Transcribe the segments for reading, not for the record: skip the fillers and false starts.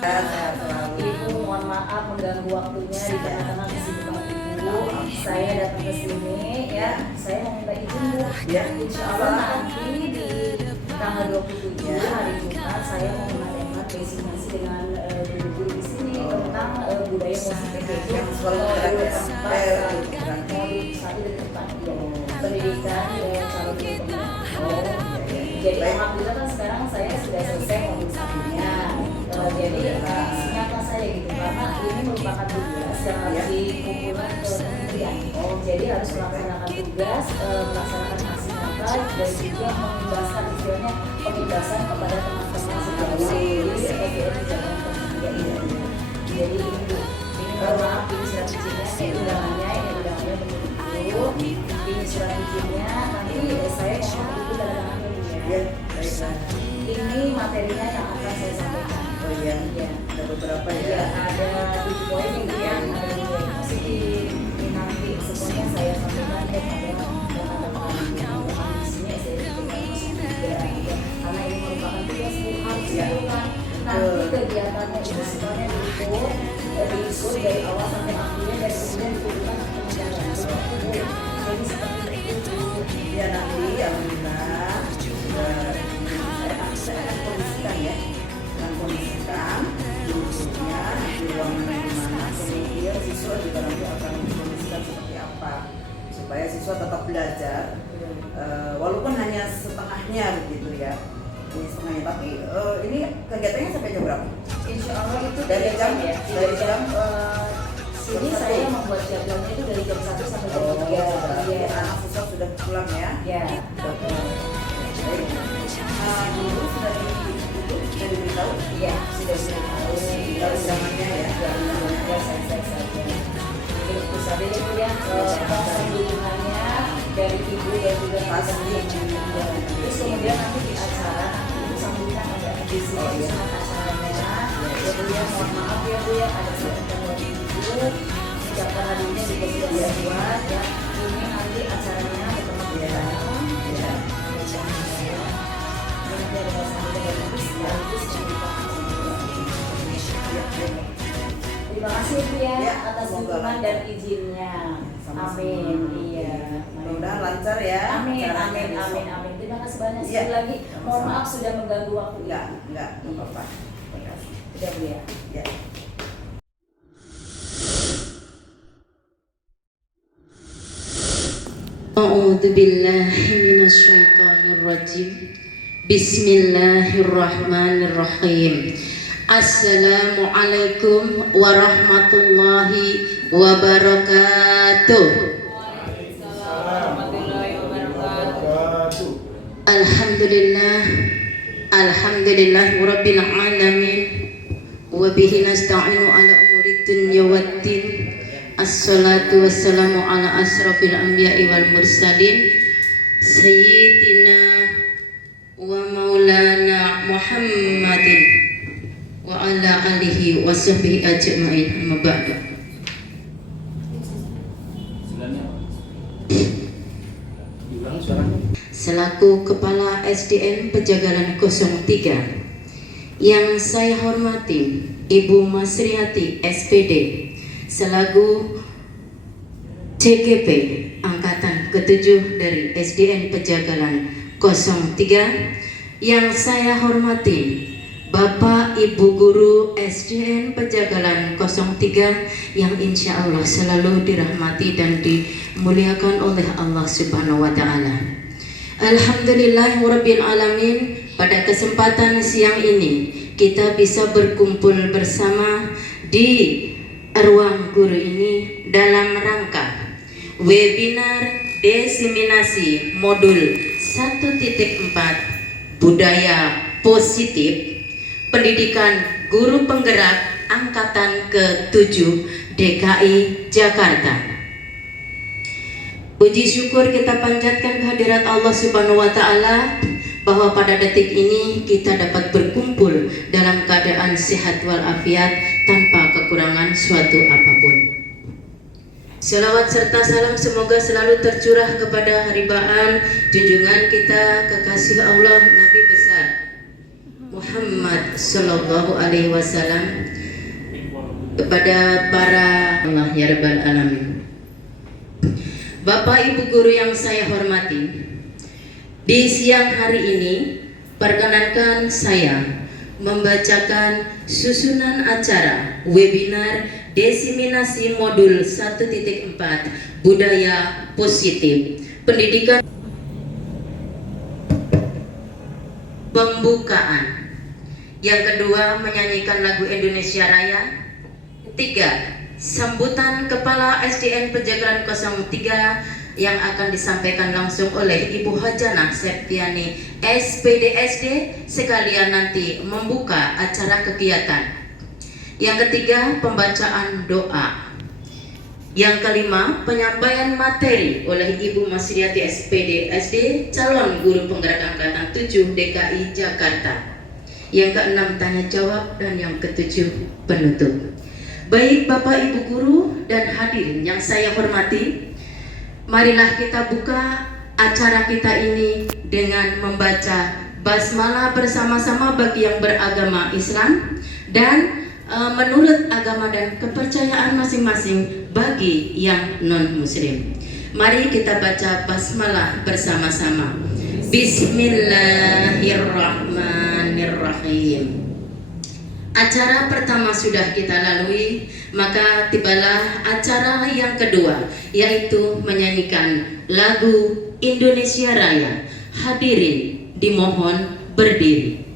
Sehat selalu. Ibu mohon maaf mengganggu waktunya di tengah-tengah kesibukan ibu. Saya datang ke sini ya, saya mau minta izin Bu. Ya. Insya Allah nanti di tanggal 27 hari Jumat saya mau mengadakan basic misi dengan guru-guru di sini tentang budaya musik PKJ Yang selalu modul ada 4 modul 1 dan 4 ya. Pendidikan calon guru. Jadi alhamdulillah kan sekarang saya sudah selesai modul satunya. Jadi sinyalkan saya gitu karena ini merupakan tugas yang harus dikumpulkan ke kementerian. Jadi harus melaksanakan tugas, melaksanakan aksi nyata dan juga mengimbaskan istilahnya pengibasan kepada teman-teman sejawat di SDN Jalan Ketiga ini. Jadi ini maaf ini surat izinnya, undangannya begitu. Ini surat izinnya nanti saya mohon itu tanda tangan dulu ya. Baiklah. Ini materinya yang akan saya sampaikan. Oh iya. Ya. Ada beberapa Ya, ya. ada 7 poin yang ada di nanti semuanya saya sampaikan pada sini karena ini merupakan tugas yang harus dilakukan. Nanti kegiatannya itu semuanya diikut dari awal sampai akhirnya dan kemudian dikumpulkan ke jadi seperti itu. Ya nanti alhamdulillah saya akan kondisikan ya. Akan kondisikan gurunya di ruangan di mana, kemudian siswa juga nanti akan dikondisikan seperti apa supaya siswa tetap belajar walaupun hanya setengahnya begitu ya. Ini setengahnya, tapi ini kegiatannya sampai jam berapa? Insya Allah itu Dari jam ya. dari jam Sini saya membuat jadwalnya itu dari jam 1 sampai jam 3. ya, anak siswa sudah pulang ya. Ya. Baik. Dulu sudah diberitahu? Iya, sudah tahu. Tahu zamannya ya. Ya, saya saja. Itu saja itu ya. Dukungannya dari ibu dan juga pasti. Terus kemudian nanti di acara itu sambutan ada di sini acaranya. Kemudian mohon maaf ya Bu ya, ada sebentar lagi ibu. Ucapan hadiahnya juga sudah saya buat ya. Ini nanti acaranya ketemu di dalam. Ya. Terima kasih Bu ya atas dukungan dan izinnya. Amin. Iya. Mudah-mudahan lancar ya. Amin. acaranya Amin. besok. Amin. Amin. Terima kasih banyak Iya. sekali lagi. Mohon maaf sudah mengganggu waktu. Enggak apa-apa. Terima kasih. Sudah Bu ya. Ya. A'udzu billahi minasyaitonir rajim. Bismillahirrahmanirrahim. Assalamualaikum warahmatullahi wabarakatuh. Alhamdulillah. Alhamdulillahirabbil alamin. Wa bihi nasta'inu ala umuri dunya waddin. Assalatu wassalamu ala asrafil anbiya'i wal mursalin Sayyidina wa maulana Muhammadin wa ala alihi wa sahbihi ajma'in. Amma ba'du. Selaku Kepala SDN Pejagalan 03 yang saya hormati Ibu Masriati SPD selaku CGP Angkatan ke-7 dari SDN Pejagalan 03, yang saya hormati Bapak Ibu Guru SDN Pejagalan 03 yang insya Allah selalu dirahmati dan dimuliakan oleh Allah Subhanahu wa Ta'ala. Alhamdulillahirabbil alamin, pada kesempatan siang ini kita bisa berkumpul bersama di ruang guru ini dalam rangka webinar diseminasi modul 1.4 budaya positif pendidikan guru penggerak angkatan ke-7 DKI Jakarta. Puji syukur kita panjatkan kehadirat Allah Subhanahu wa Ta'ala bahwa pada detik ini kita dapat berkumpul dalam keadaan sehat walafiat tanpa kekurangan suatu apapun. Selawat serta salam semoga selalu tercurah kepada haribaan junjungan kita kekasih Allah Nabi besar Muhammad Sallallahu Alaihi Wasallam, kepada para Allah ya Rabbal Alamin. Bapak Ibu guru yang saya hormati, di siang hari ini perkenankan saya membacakan susunan acara webinar diseminasi modul 1.4 budaya positif pendidikan. Pembukaan. Yang kedua, menyanyikan lagu Indonesia Raya. Ketiga, sambutan Kepala SDN Pejagalan 03 yang akan disampaikan langsung oleh Ibu Hajana Septiani SPDSD, sekalian nanti membuka acara kegiatan. Yang ketiga, pembacaan doa. Yang kelima, penyampaian materi oleh Ibu Masriati SPDSD, calon guru penggerak angkatan 7 DKI Jakarta. Yang keenam, tanya jawab, dan yang ketujuh, penutup. Baik Bapak Ibu guru dan hadirin yang saya hormati, marilah kita buka acara kita ini dengan membaca basmalah bersama-sama bagi yang beragama Islam dan menurut agama dan kepercayaan masing-masing bagi yang non-muslim. Mari kita baca basmalah bersama-sama. Bismillahirrahmanirrahim. Acara pertama sudah kita lalui, maka tibalah acara yang kedua, yaitu menyanyikan lagu Indonesia Raya. Hadirin dimohon berdiri.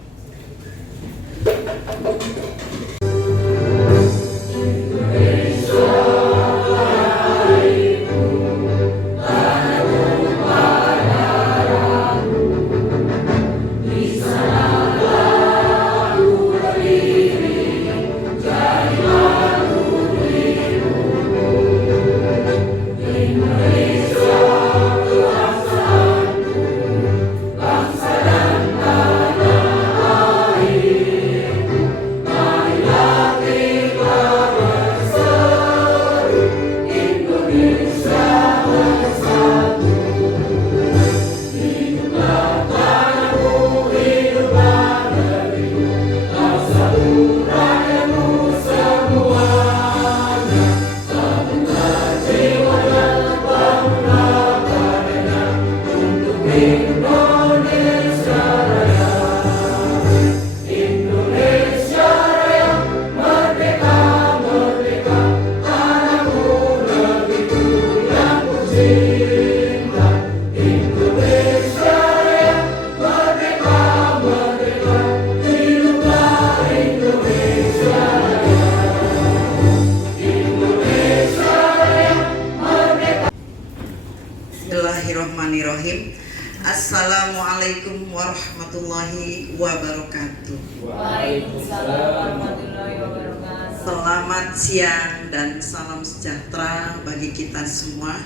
Bismillahirrahmanirrahim. Assalamualaikum warahmatullahi wabarakatuh. Waalaikumsalam warahmatullahi wabarakatuh. Selamat siang dan salam sejahtera bagi kita semua.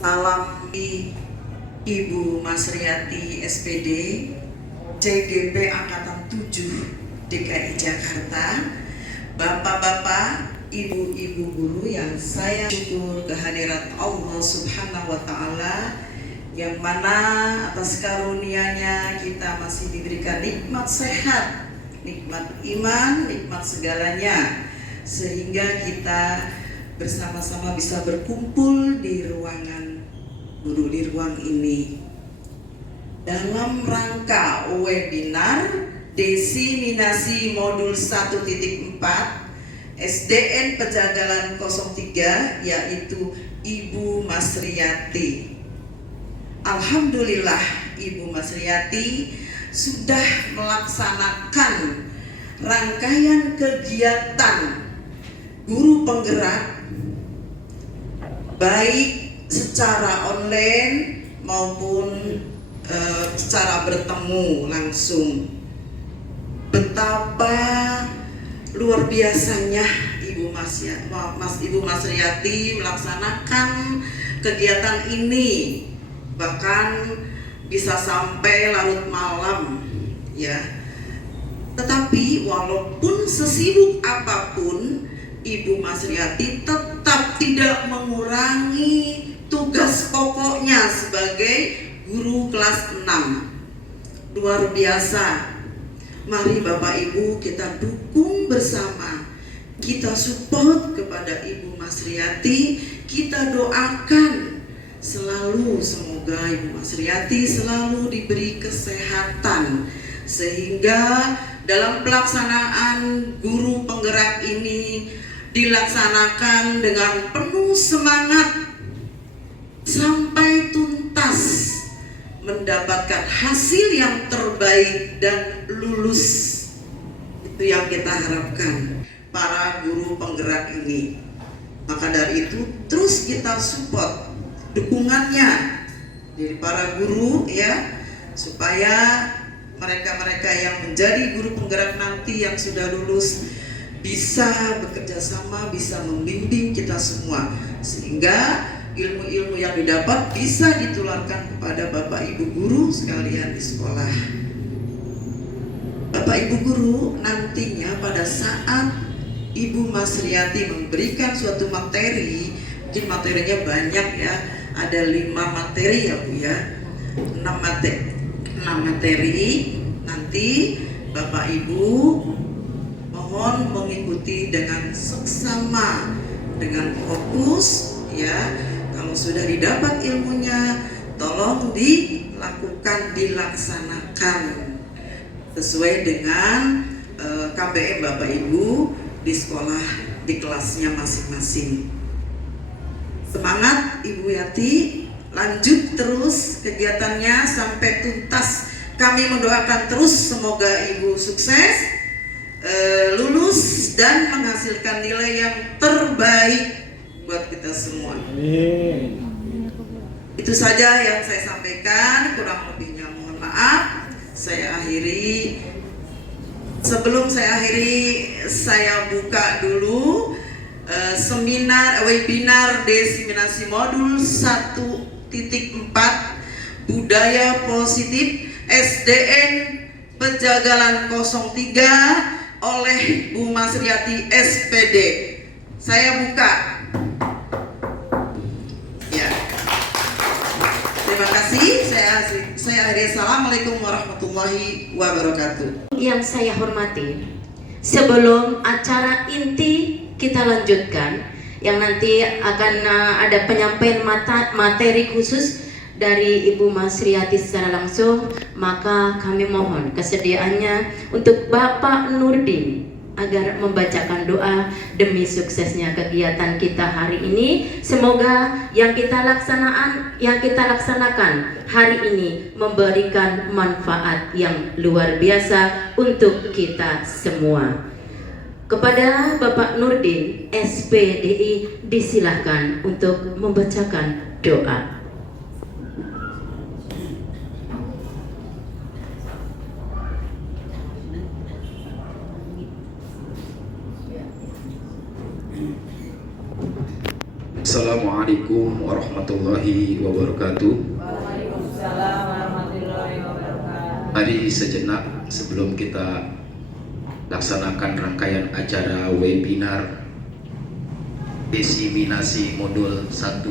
Salam Ibu Masriati SPD CGP Angkatan 7 DKI Jakarta, Bapak-bapak, Ibu-ibu guru yang saya syukur kehadirat Allah Subhanahu wa Ta'ala, yang mana atas karunia-Nya kita masih diberikan nikmat sehat, nikmat iman, nikmat segalanya, sehingga kita bersama-sama bisa berkumpul di ruangan guru, di ruang ini dalam rangka webinar diseminasi modul 1.4 SDN Pejagalan 03, yaitu Ibu Masriati. Alhamdulillah Ibu Masriati sudah melaksanakan rangkaian kegiatan guru penggerak baik secara online maupun secara bertemu langsung. Betapa luar biasanya Ibu Masriati melaksanakan kegiatan ini, bahkan bisa sampai larut malam ya. Tetapi walaupun sesibuk apapun, Ibu Masriati tetap tidak mengurangi tugas pokoknya sebagai guru kelas 6. Luar biasa Mari Bapak Ibu kita dukung bersama, kita support kepada Ibu Masriati, kita doakan selalu semoga Ibu Masriati selalu diberi kesehatan, sehingga dalam pelaksanaan guru penggerak ini dilaksanakan dengan penuh semangat sampai tuntas, mendapatkan hasil yang terbaik dan lulus. Itu yang kita harapkan para guru penggerak ini. Maka dari itu terus kita support dukungannya dari para guru ya, supaya mereka-mereka yang menjadi guru penggerak nanti yang sudah lulus bisa bekerja sama, bisa membimbing kita semua, sehingga ilmu-ilmu yang didapat bisa ditularkan kepada Bapak Ibu guru sekalian di sekolah. Bapak Ibu guru nantinya pada saat Ibu Masriati memberikan suatu materi, mungkin materinya banyak ya, ada 5 materi ya Bu ya, 6 materi, nanti Bapak Ibu mohon mengikuti dengan seksama, dengan fokus ya. Kalau sudah didapat ilmunya, tolong dilaksanakan sesuai dengan KBM Bapak Ibu di sekolah, di kelasnya masing-masing. Semangat Ibu Yati, lanjut terus kegiatannya sampai tuntas. Kami mendoakan terus semoga Ibu sukses, lulus dan menghasilkan nilai yang terbaik buat kita semua. Itu saja yang saya sampaikan, kurang lebihnya mohon maaf. Saya akhiri. Sebelum saya akhiri, saya buka dulu webinar desiminasi modul 1.4 Budaya Positif SDN Pejagalan 03 oleh Bu Masriati SPD. Saya buka. Ya. Terima kasih. Saya akhiri. Assalamualaikum warahmatullahi wabarakatuh. Yang saya hormati, sebelum acara inti kita lanjutkan, yang nanti akan ada penyampaian materi khusus dari Ibu Masriati secara langsung, maka kami mohon kesediaannya untuk Bapak Nurdin agar membacakan doa demi suksesnya kegiatan kita hari ini. Semoga yang kita laksanakan hari ini memberikan manfaat yang luar biasa untuk kita semua. Kepada Bapak Nurdin SPDI disilahkan untuk membacakan doa. Assalamualaikum warahmatullahi wabarakatuh. Waalaikumsalam warahmatullahi wabarakatuh. Mari sejenak sebelum kita laksanakan rangkaian acara webinar desiminasi modul 1.4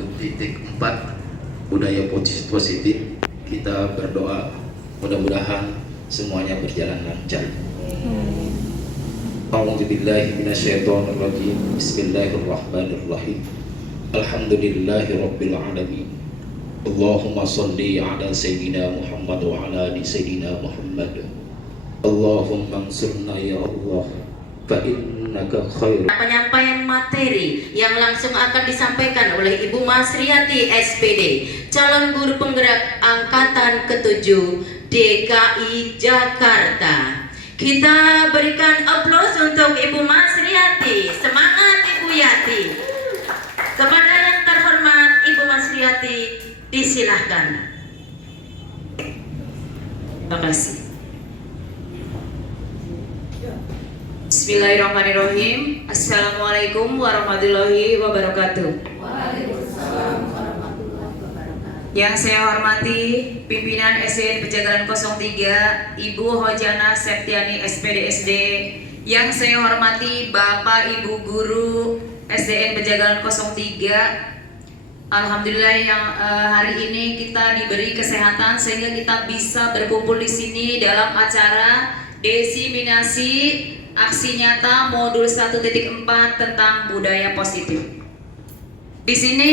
Budaya Positif, kita berdoa mudah-mudahan semuanya berjalan lancar. A'udzubillahi minasyaitonirrajim. Bismillahirrahmanirrahim. Alhamdulillahirabbil alamin. Allahumma shalli ala sayyidina Muhammad wa ala ali sayyidina Muhammad. Allahumma ansurna ya Allah fa innaka khair. Penyampaian materi yang langsung akan disampaikan oleh Ibu Masriati SPD, calon guru penggerak angkatan ke-7 DKI Jakarta. Kita berikan aplaus untuk Ibu Masriati. Semangat Ibu Yati. Kepada yang terhormat Ibu Masriati disilahkan. Terima kasih. Bismillahirrahmanirrahim. Assalamualaikum warahmatullahi wabarakatuh. Waalaikumsalam warahmatullahi wabarakatuh. Yang saya hormati pimpinan SDN Pejagalan 03 Ibu Hojana Septiani SPDSD. Yang saya hormati Bapak Ibu Guru SDN Pejagalan 03. Alhamdulillah yang hari ini kita diberi kesehatan sehingga kita bisa berkumpul di sini dalam acara Desiminasi aksi nyata modul 1.4 tentang budaya positif. Di sini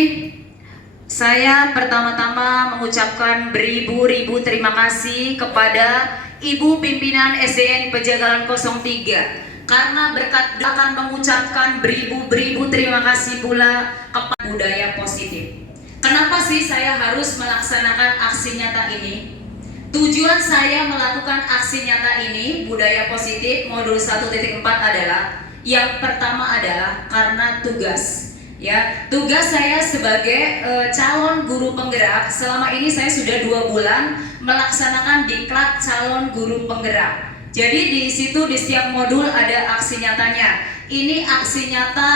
saya pertama-tama mengucapkan beribu-ribu terima kasih kepada Ibu Pimpinan SDN Pejagalan 03 karena berkat akan mengucapkan beribu-ribu terima kasih pula kepada budaya positif. Kenapa sih saya harus melaksanakan aksi nyata ini? Tujuan saya melakukan aksi nyata ini, budaya positif modul 1.4 adalah yang pertama adalah karena tugas. Ya, tugas saya sebagai calon guru penggerak. Selama ini saya sudah 2 bulan melaksanakan diklat calon guru penggerak. Jadi di situ di setiap modul ada aksi nyatanya. Ini aksi nyata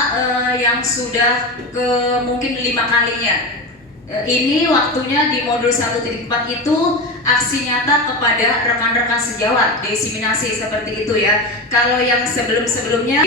yang sudah ke mungkin 5 kalinya. Ini waktunya di modul 1.4 itu aksi nyata kepada rekan-rekan sejawat, desiminasi seperti itu ya. Kalau yang sebelum-sebelumnya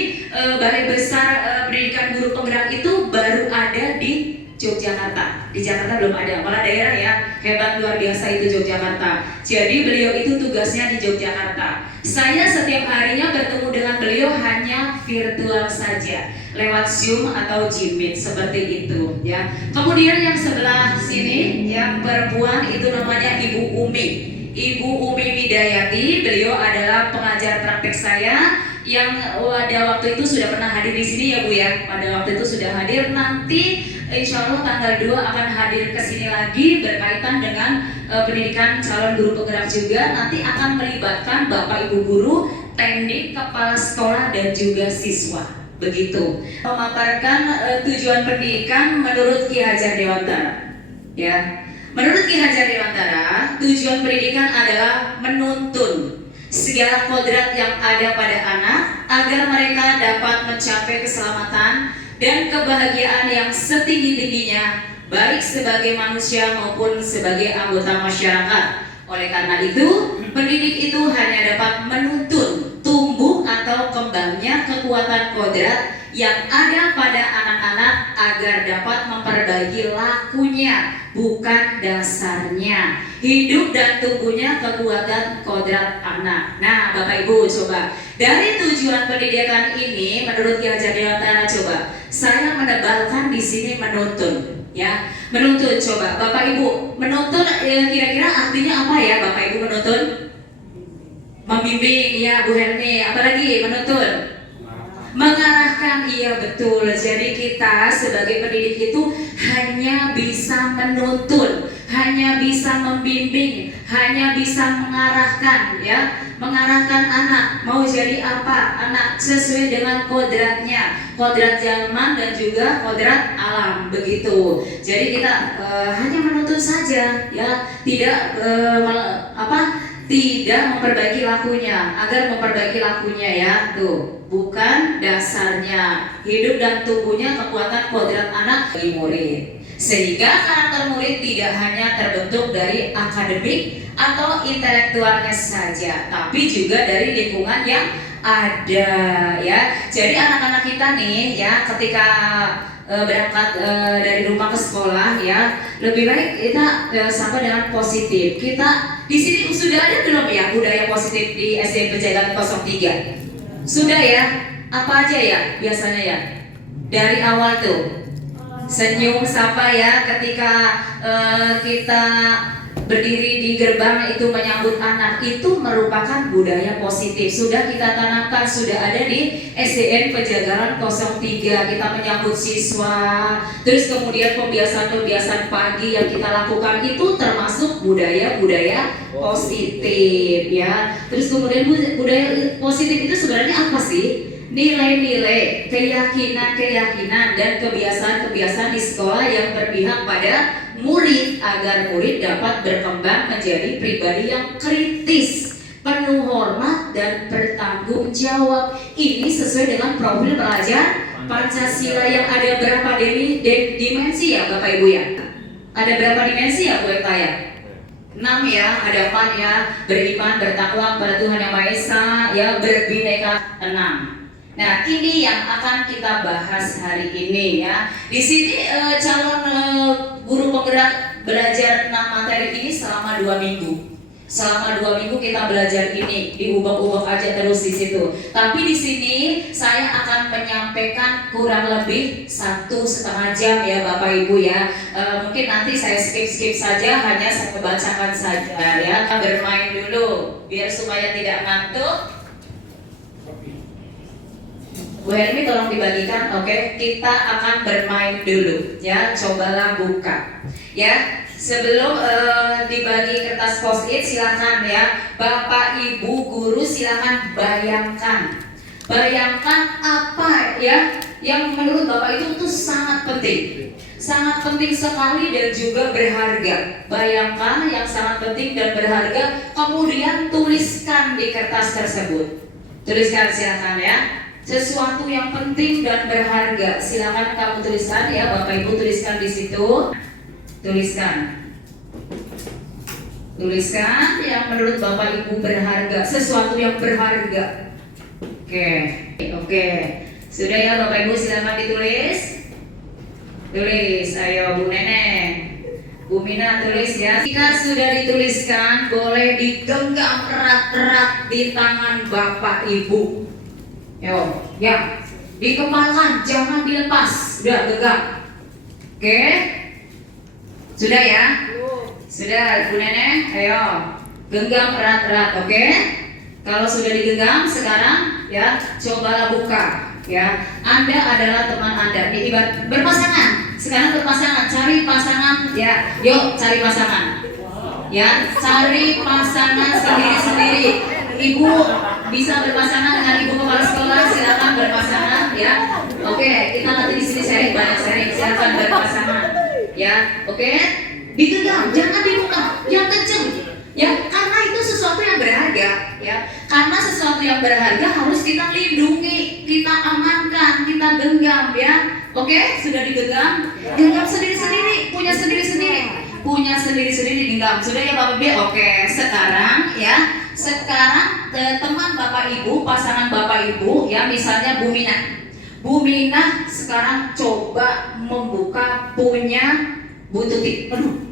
Balai Besar Pendidikan Guru Penggerak itu baru ada di Yogyakarta. Di Jakarta belum ada, malah daerah ya, hebat luar biasa itu Yogyakarta. Jadi beliau itu tugasnya di Yogyakarta. Saya setiap harinya bertemu dengan beliau hanya virtual saja, lewat Zoom atau Jimit seperti itu ya. Kemudian yang sebelah sini yang perempuan itu namanya Ibu Umi. Ibu Umi Widayati, beliau adalah pengajar praktek saya yang pada waktu itu sudah pernah hadir di sini ya Bu ya. Pada waktu itu sudah hadir, nanti insya Allah tanggal 2 akan hadir ke sini lagi berkaitan dengan pendidikan calon guru penggerak juga. Nanti akan melibatkan Bapak Ibu guru, teknik, kepala sekolah dan juga siswa. Begitu. Memaparkan tujuan pendidikan menurut Ki Hajar Dewantara. Ya. Menurut Ki Hajar Dewantara, tujuan pendidikan adalah menuntun segala kodrat yang ada pada anak agar mereka dapat mencapai keselamatan dan kebahagiaan yang setinggi-tingginya, baik sebagai manusia maupun sebagai anggota masyarakat. Oleh karena itu, pendidik itu hanya dapat menuntun tumbuh atau kembangnya kekuatan kodrat yang ada pada anak-anak agar dapat memperbaiki lakunya, bukan dasarnya. Hidup dan tumbuhnya kekuatan kodrat anak. Nah, Bapak Ibu coba dari tujuan pendidikan ini menurut Ki Hajar Dewantara, coba saya menebalkan di sini menuntun, ya, menuntun. Coba Bapak Ibu menuntun kira-kira artinya apa ya Bapak Ibu menuntun? Membimbing, ya Bu Helmi. Apalagi menuntun? Mengarahkan, iya betul. Jadi kita sebagai pendidik itu hanya bisa menuntun, hanya bisa membimbing, hanya bisa mengarahkan, ya, mengarahkan anak mau jadi apa, anak sesuai dengan kodratnya, kodrat zaman dan juga kodrat alam, begitu. Jadi kita hanya menuntun saja, ya, tidak tidak memperbaiki lakunya. Agar memperbaiki lakunya, ya, tuh, bukan dasarnya. Hidup dan tumbuhnya kekuatan kodrat anak bagi murid, sehingga karakter murid tidak hanya terbentuk dari akademik atau intelektualnya saja, tapi juga dari lingkungan yang ada, ya. Jadi anak-anak kita nih, ya, ketika berangkat dari rumah ke sekolah, ya, lebih baik kita sampai dengan positif. Kita di sini sudah ada belum ya budaya positif di SDN Pejagalan 03? Sudah ya? Apa aja ya biasanya ya? Dari awal tuh senyum sapa ya ketika kita berdiri di gerbang itu menyambut anak, itu merupakan budaya positif. Sudah kita tanamkan, sudah ada di SDN Pejagalan 03. Kita menyambut siswa, terus kemudian pembiasaan-pembiasaan pagi yang kita lakukan itu termasuk budaya-budaya positif, ya. Terus kemudian budaya positif itu sebenarnya apa sih? Nilai-nilai, keyakinan-keyakinan dan kebiasaan-kebiasaan di sekolah yang berpihak pada murid agar murid dapat berkembang menjadi pribadi yang kritis, penuh hormat dan bertanggung jawab. Ini sesuai dengan profil pelajar Pancasila yang ada berapa dimensi ya Bapak Ibu ya? Ada berapa dimensi ya Bu Eka ya? 6 ya, ada 4 ya. Beriman, bertakwa kepada Tuhan Yang Maha Esa, ya, berbineka 6. Nah, ini yang akan kita bahas hari ini, ya. Di sini calon guru penggerak belajar 6 materi ini selama 2 minggu. Selama 2 minggu kita belajar ini, diubah-ubah aja terus di situ. Tapi di sini saya akan menyampaikan kurang lebih 1,5 jam ya Bapak Ibu ya. Mungkin nanti saya skip saja, hanya saya bacakan saja ya. Bermain dulu biar supaya tidak ngantuk. Bu Helmi tolong dibagikan, oke? Kita akan bermain dulu ya. Cobalah buka ya. Sebelum dibagi kertas post-it, silakan ya Bapak Ibu guru, silakan bayangkan apa ya yang menurut Bapak itu sangat penting sekali dan juga berharga. Bayangkan yang sangat penting dan berharga, kemudian tuliskan di kertas tersebut. Tuliskan silakan ya. Sesuatu yang penting dan berharga, silakan kamu tuliskan ya Bapak Ibu, tuliskan di situ. Tuliskan yang menurut Bapak Ibu berharga, sesuatu yang berharga. Oke. Sudah ya Bapak Ibu, silakan ditulis. Tulis, ayo Bu Neneng, Bu Mina tulis ya. Jika sudah dituliskan, boleh digenggam erat-erat di tangan Bapak Ibu. Yo, ya, dikepalkan, jangan dilepas. Sudah genggam. Oke. Sudah ya? Sudah Bu Neneng, ayo genggam erat-erat, oke? Kalau sudah digenggam sekarang ya cobalah buka ya. Anda adalah teman Anda, nih ibarat berpasangan. Sekarang berpasangan, cari pasangan ya. Yuk cari pasangan. Ya, cari pasangan sendiri-sendiri. Ibu bisa berpasangan dengan ibu kepala sekolah, silakan berpasangan ya. Oke, kita nanti di sini sharing, banyak sharing, silakan berpasangan. Ya, oke? Digenggam, jangan dibuka, yang kenceng. Ya, karena itu sesuatu yang berharga, ya. Karena sesuatu yang berharga harus kita lindungi, kita amankan, kita genggam, ya. Oke, sudah digenggam, genggam sendiri-sendiri, punya sendiri-sendiri genggam. Sudah ya Bapak Ibu? Oke, sekarang ya. Sekarang teman Bapak Ibu, pasangan Bapak Ibu, ya misalnya Bu Mina. Bu Mina sekarang coba membuka punya Bu Tuti,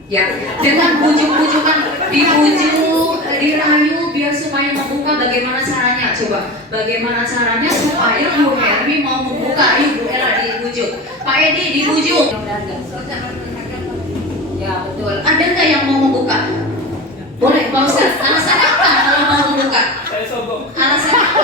ya, dengan bujuk-bujukan, dibujuk, dirayu biar supaya membuka. Bagaimana caranya? Coba, bagaimana caranya supaya Bu Hermi mau membuka? Ayo Bu Ella dibujuk, Pak Edi dibujuk. Ya betul. Ada nggak yang mau membuka? Boleh, Pak Ustaz. Alasan apa kalau mau membuka? Saya sogok. Alasan apa?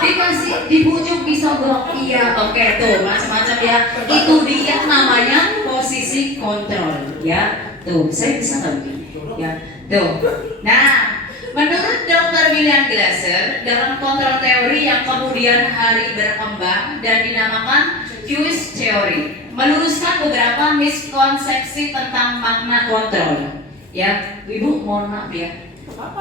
Dikasih, dibujuk, disogok. Iya, oke tuh, macam-macam ya. Itu dia namanya posisi kontrol, ya. Tuh, saya bisa nggak begini? Ya, tuh. Nah, menurut Dr. William Glasser, dalam kontrol teori yang kemudian hari berkembang dan dinamakan Fuse Theory, meluruskan beberapa miskonsepsi tentang makna kontrol. Ya, Ibu mohon maaf ya.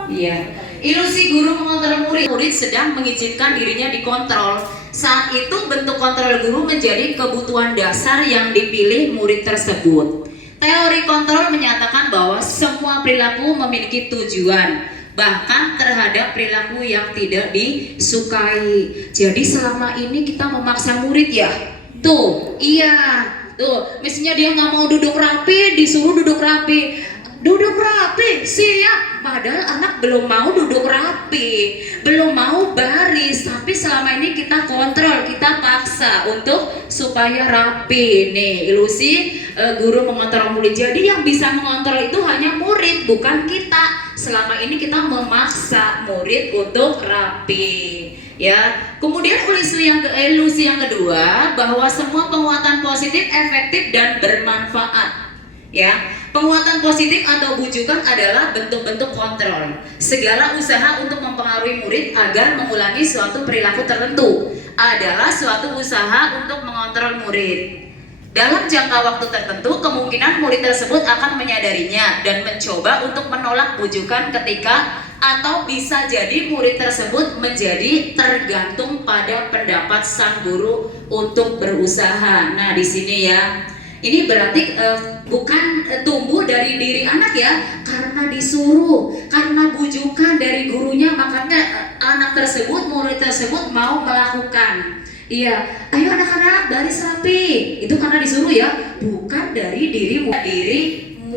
Iya. Ilusi guru mengontrol murid. Murid sedang mengizinkan dirinya dikontrol. Saat itu bentuk kontrol guru menjadi kebutuhan dasar yang dipilih murid tersebut. Teori kontrol menyatakan bahwa semua perilaku memiliki tujuan, bahkan terhadap perilaku yang tidak disukai. Jadi selama ini kita memaksa murid ya. Tuh, iya. Tuh, mestinya dia nggak mau duduk rapi, disuruh duduk rapi. Duduk rapi, siap. Padahal anak belum mau duduk rapi, belum mau baris. Tapi selama ini kita kontrol, kita paksa untuk supaya rapi. Nih, ilusi guru mengontrol murid. Jadi yang bisa mengontrol itu hanya murid, bukan kita. Selama ini kita memaksa murid untuk rapi. Ya, kemudian ilusi yang kedua, bahwa semua penguatan positif efektif dan bermanfaat. Ya, penguatan positif atau bujukan adalah bentuk-bentuk kontrol. Segala usaha untuk mempengaruhi murid agar mengulangi suatu perilaku tertentu adalah suatu usaha untuk mengontrol murid. Dalam jangka waktu tertentu, kemungkinan murid tersebut akan menyadarinya dan mencoba untuk menolak bujukan ketika, atau bisa jadi murid tersebut menjadi tergantung pada pendapat sang guru untuk berusaha. Nah, di sini ya. Ini berarti bukan tumbuh dari diri anak ya, karena disuruh, karena bujukan dari gurunya, makanya anak tersebut, murid tersebut mau melakukan. Iya, ayo anak-anak baris rapi, itu karena disuruh ya, bukan dari diri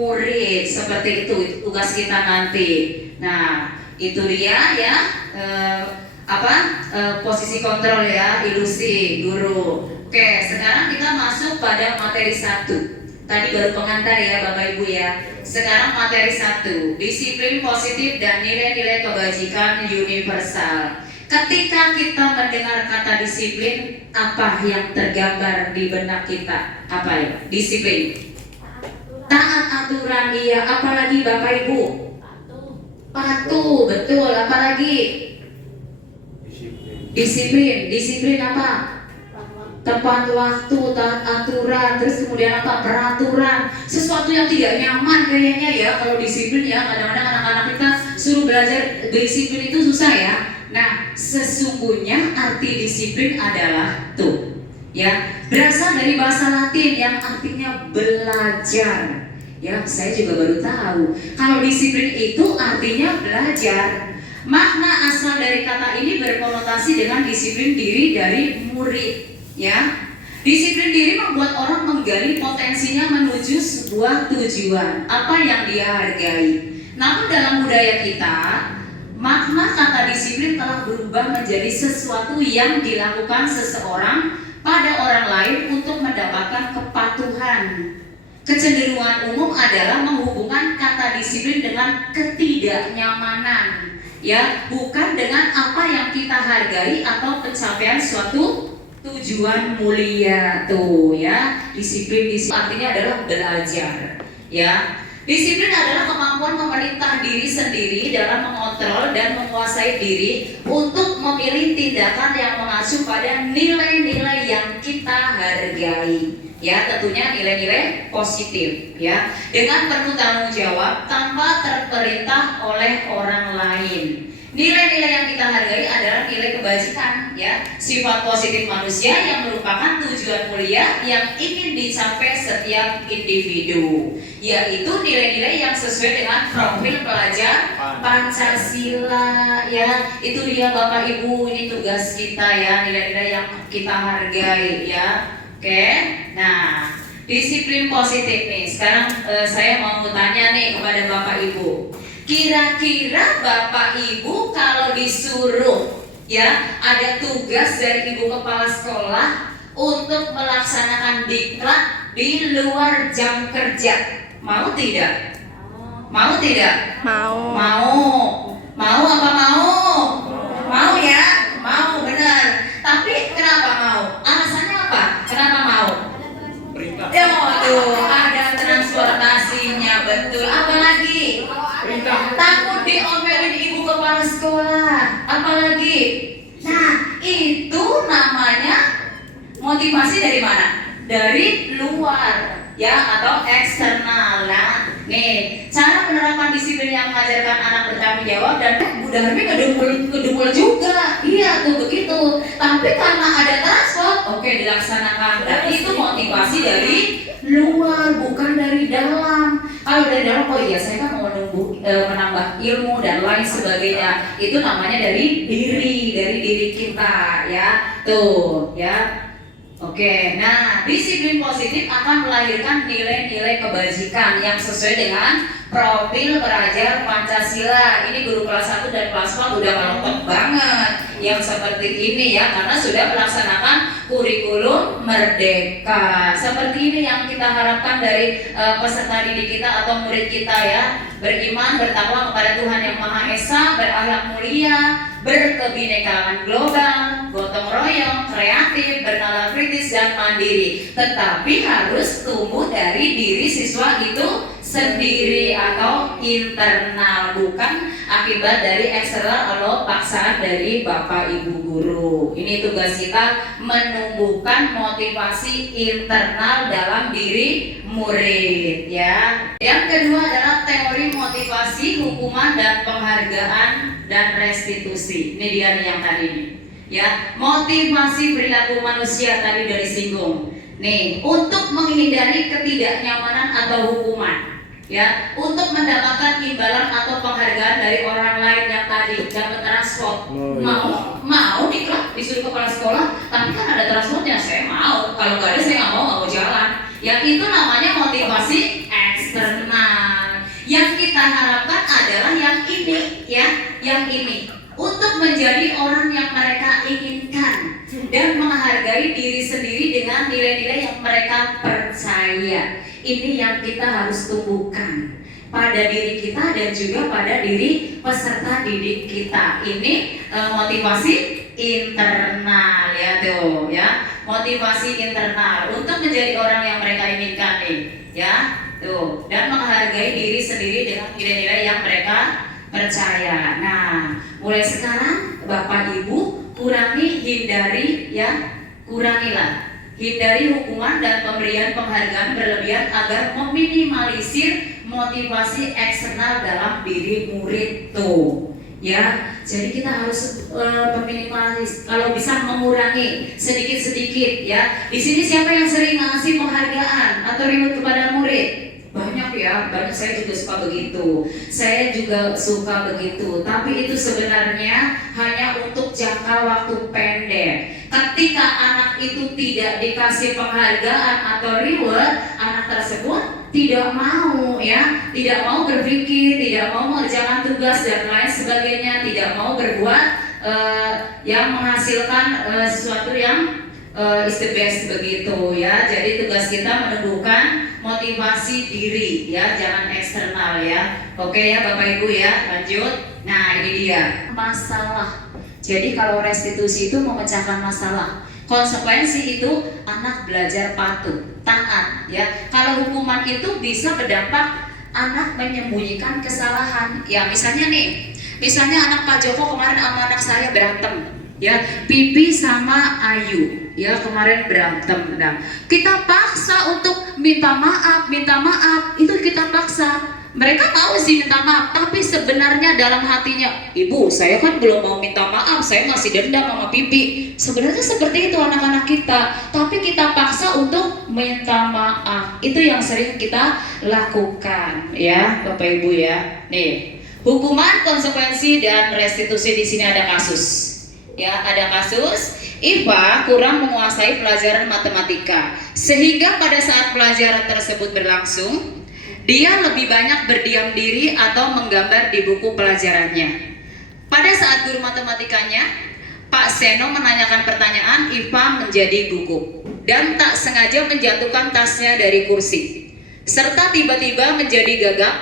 murid. Seperti itu tugas kita nanti. Nah, itu dia ya posisi kontrol ya, ilusi guru. Oke, sekarang kita masuk pada materi 1. Tadi baru pengantar ya Bapak Ibu ya. Sekarang materi 1, disiplin positif dan nilai-nilai kebajikan universal. Ketika kita mendengar kata disiplin, apa yang tergambar di benak kita? Apa ya? Disiplin. Taat aturan, iya. Apalagi Bapak Ibu? Patuh, betul. Apalagi? Disiplin apa? Tepat waktu, taat aturan, terus kemudian apa? Peraturan. Sesuatu yang tidak nyaman kayaknya ya kalau disiplin ya. Kadang-kadang anak-anak kita suruh belajar disiplin itu susah ya. Nah, sesungguhnya arti disiplin adalah ya, berasal dari bahasa Latin yang artinya belajar. Ya, saya juga baru tahu kalau disiplin itu artinya belajar. Makna asal dari kata ini berkonotasi dengan disiplin diri dari murid. Ya, disiplin diri membuat orang menggali potensinya menuju sebuah tujuan, apa yang dia hargai. Namun dalam budaya kita, makna kata disiplin telah berubah menjadi sesuatu yang dilakukan seseorang pada orang lain untuk mendapatkan kepatuhan. Kecenderungan umum adalah menghubungkan kata disiplin dengan ketidaknyamanan, ya, bukan dengan apa yang kita hargai atau pencapaian suatu tujuan mulia ya. Disiplin artinya adalah belajar ya. Disiplin adalah kemampuan memerintah diri sendiri dalam mengontrol dan menguasai diri untuk memilih tindakan yang mengacu pada nilai-nilai yang kita hargai ya, tentunya nilai-nilai positif ya, dengan penuh tanggung jawab tanpa terperintah oleh orang lain. Nilai-nilai yang kita hargai adalah nilai kebajikan ya, sifat positif manusia yang merupakan tujuan mulia yang ingin dicapai setiap individu, yaitu nilai-nilai yang sesuai dengan profil pelajar Pancasila ya. Itu dia Bapak Ibu, ini tugas kita ya, nilai-nilai yang kita hargai ya. Oke, nah disiplin positif nih. Sekarang saya mau tanya nih kepada Bapak Ibu. Kira-kira Bapak Ibu kalau disuruh ya, ada tugas dari Ibu Kepala Sekolah untuk melaksanakan diklat di luar jam kerja, mau tidak? Mau tidak? Mau. Mau apa mau? Mau ya? Mau, benar. Tapi kenapa mau? Alasannya apa? Kenapa mau? Perintah. Ya, waduh, ada transportasinya, betul. Apalagi? Takut diomelin Ibu Kepala Sekolah. Apalagi? Nah, itu namanya motivasi dari mana? Dari luar ya, atau eksternal. Nah, nih cara penerapan disiplin yang mengajarkan anak bertanggung jawab dan Bu Darmi ngedumul juga. Iya tuh begitu. Tapi karena ada transport, oke dilaksanakan. Dan itu motivasi dari luar, bukan dari dalam. Kalau dari dalam, oh iya saya kan mau menambah ilmu dan lain sebagainya. Itu namanya dari diri kita ya. Tuh ya. Oke, nah disiplin positif akan melahirkan nilai-nilai kebajikan yang sesuai dengan profil pelajar Pancasila. Ini guru kelas 1 dan kelas 4 udah mantap banget yang seperti ini ya, karena sudah melaksanakan kurikulum merdeka. Seperti ini yang kita harapkan dari peserta didik kita atau murid kita ya. Beriman, bertakwa kepada Tuhan Yang Maha Esa, berakhlak mulia, berkebinekaan global, gotong royong, kreatif, bernalar kritis dan mandiri. Tetapi harus tumbuh dari diri siswa itu sendiri atau internal, bukan akibat dari eksternal atau paksaan dari Bapak Ibu guru. Ini tugas kita, menumbuhkan motivasi internal dalam diri murid ya. Yang kedua adalah teori motivasi, hukuman dan penghargaan dan restitusi. Ini dia nih yang tadi nih. Ya, motivasi perilaku manusia tadi dari singgung. Nih, untuk menghindari ketidaknyamanan atau hukuman. Ya, untuk mendapatkan imbalan atau penghargaan dari orang lain yang tadi dapat transport. Mau diklat disuruh kepala sekolah, tapi kan ada transportnya, saya mau. Kalau nggak ada saya nggak mau jalan. Ya itu namanya motivasi eksternal. Yang kita harapkan adalah yang ini ya, yang ini. Untuk menjadi orang yang mereka inginkan dan menghargai diri sendiri dengan nilai-nilai yang mereka percaya. Ini yang kita harus tumbuhkan pada diri kita dan juga pada diri peserta didik kita. Ini motivasi internal ya tuh ya, motivasi internal untuk menjadi orang yang mereka inginkan nih ya tuh, dan menghargai diri sendiri dengan nilai-nilai yang mereka percaya. Nah, mulai sekarang Bapak Ibu hindari ya, kurangilah, hindari hukuman dan pemberian penghargaan berlebihan agar meminimalisir motivasi eksternal dalam diri murid tuh ya. Jadi kita harus meminimalis, kalau bisa mengurangi sedikit-sedikit ya. Di sini siapa yang sering ngasih penghargaan atau reward kepada murid? Banyak ya, banyak. Saya juga suka begitu. Saya juga suka begitu. Tapi itu sebenarnya hanya untuk jangka waktu pendek. Ketika anak itu tidak dikasih penghargaan atau reward, anak tersebut tidak mau ya, tidak mau berpikir, tidak mau mengerjakan tugas dan lain sebagainya, tidak mau berbuat yang menghasilkan sesuatu yang is the best begitu ya. Jadi tugas kita menumbuhkan motivasi diri ya, jangan eksternal ya. Oke ya Bapak Ibu ya, lanjut. Nah ini dia masalah. Jadi kalau restitusi itu memecahkan masalah. Konsekuensi itu anak belajar patuh, taat ya. Kalau hukuman itu bisa berdampak anak menyembunyikan kesalahan. Ya misalnya nih, misalnya anak Pak Joko kemarin sama anak saya berantem ya, Pipi sama Ayu ya kemarin berantem. Nah, kita paksa untuk minta maaf, itu kita paksa. Mereka mau sih minta maaf, tapi sebenarnya dalam hatinya, Ibu, saya kan belum mau minta maaf, saya masih dendam sama Pipi. Sebenarnya seperti itu anak-anak kita, tapi kita paksa untuk minta maaf. Itu yang sering kita lakukan, ya, Bapak Ibu ya. Nih, hukuman, konsekuensi, dan restitusi di sini ada kasus. Ya, ada kasus. Iva kurang menguasai pelajaran matematika, sehingga pada saat pelajaran tersebut berlangsung, dia lebih banyak berdiam diri atau menggambar di buku pelajarannya. Pada saat guru matematikanya, Pak Seno menanyakan pertanyaan, Iva menjadi gugup dan tak sengaja menjatuhkan tasnya dari kursi, serta tiba-tiba menjadi gagap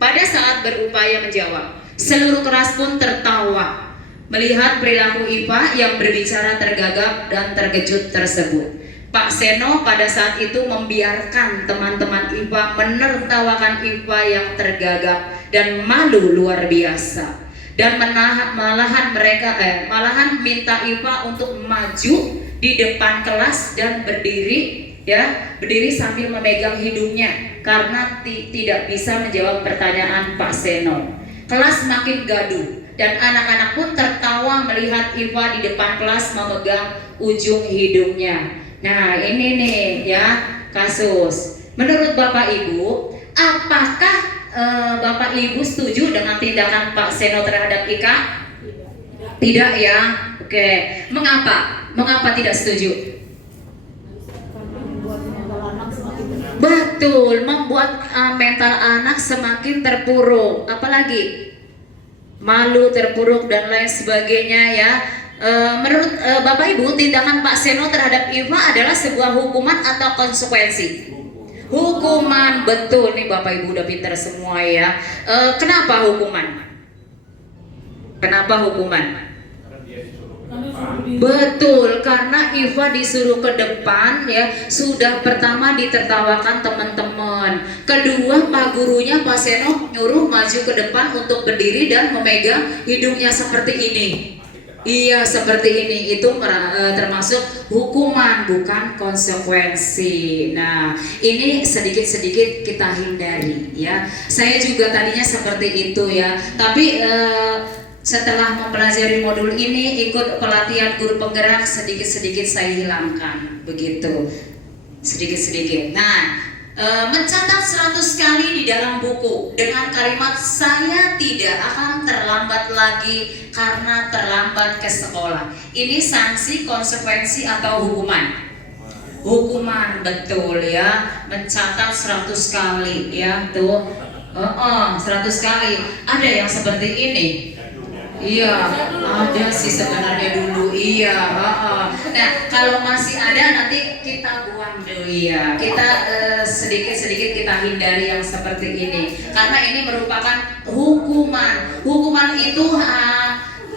pada saat berupaya menjawab. Seluruh kelas pun tertawa melihat perilaku Iva yang berbicara tergagap dan terkejut tersebut. Pak Seno pada saat itu membiarkan teman-teman Iva menertawakan Iva yang tergagap dan malu luar biasa, dan malahan minta Iva untuk maju di depan kelas dan berdiri sambil memegang hidungnya karena tidak bisa menjawab pertanyaan Pak Seno. Kelas makin gaduh dan anak-anak pun tertawa melihat Iva di depan kelas memegang ujung hidungnya. Nah ini nih ya kasus. Menurut Bapak Ibu, apakah Bapak Ibu setuju dengan tindakan Pak Seno terhadap Ika? Tidak ya. Oke. Mengapa? Mengapa tidak setuju? Betul, membuat mental anak semakin terpuruk. Apalagi malu, terpuruk dan lain sebagainya ya. Menurut Bapak Ibu, tindakan Pak Seno terhadap Iva adalah sebuah hukuman atau konsekuensi? Hukuman, betul nih Bapak Ibu udah pintar semua ya. Kenapa hukuman? Kenapa hukuman? Betul, karena Iva disuruh ke depan ya. Sudah pertama ditertawakan teman-teman. Kedua, Pak gurunya Pak Seno nyuruh maju ke depan untuk berdiri dan memegang hidungnya seperti ini. Iya seperti ini, itu termasuk hukuman bukan konsekuensi. Nah ini sedikit-sedikit kita hindari ya. Saya juga tadinya seperti itu ya, tapi setelah mempelajari modul ini, ikut pelatihan guru penggerak, sedikit-sedikit saya hilangkan begitu, sedikit-sedikit. Nah mencatat 100 kali di dalam buku dengan kalimat saya tidak akan terlambat lagi karena terlambat ke sekolah. Ini sanksi, konsekuensi atau hukuman? Hukuman, betul ya. Mencatat 100 kali ya tuh. 100 kali. Ada yang seperti ini. Iya, ada sih sebenarnya dulu. Iya, Nah, kalau masih ada nanti kita buang dulu ya. Kita sedikit-sedikit kita hindari yang seperti ini. Karena ini merupakan hukuman. Hukuman itu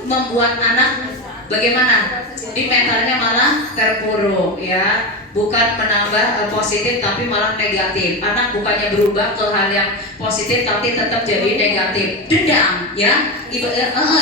membuat anak bagaimana? Di mentalnya malah terpuruk ya. Bukan menambah positif tapi malah negatif. Anak bukannya berubah ke hal yang positif tapi tetap jadi negatif. Dendam ya.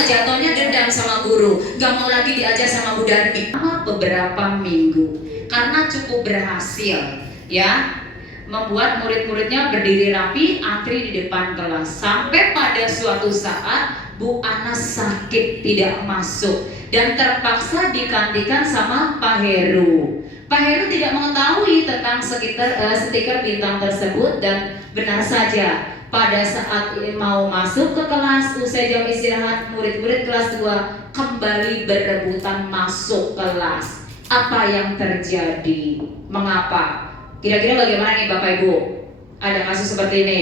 Jatuhnya dendam sama guru. Gak mau lagi diajar sama Bu Darmi. Beberapa minggu karena cukup berhasil ya membuat murid-muridnya berdiri rapi antri di depan kelas. Sampai pada suatu saat Bu Anas sakit tidak masuk dan terpaksa digantikan sama Pak Heru. Pak Heru tidak mengetahui tentang stiker bintang tersebut dan benar saja pada saat mau masuk ke kelas usai jam istirahat, murid-murid kelas 2 kembali berebutan masuk kelas. Apa yang terjadi? Mengapa? Kira-kira bagaimana nih Bapak Ibu? Ada kasus seperti ini.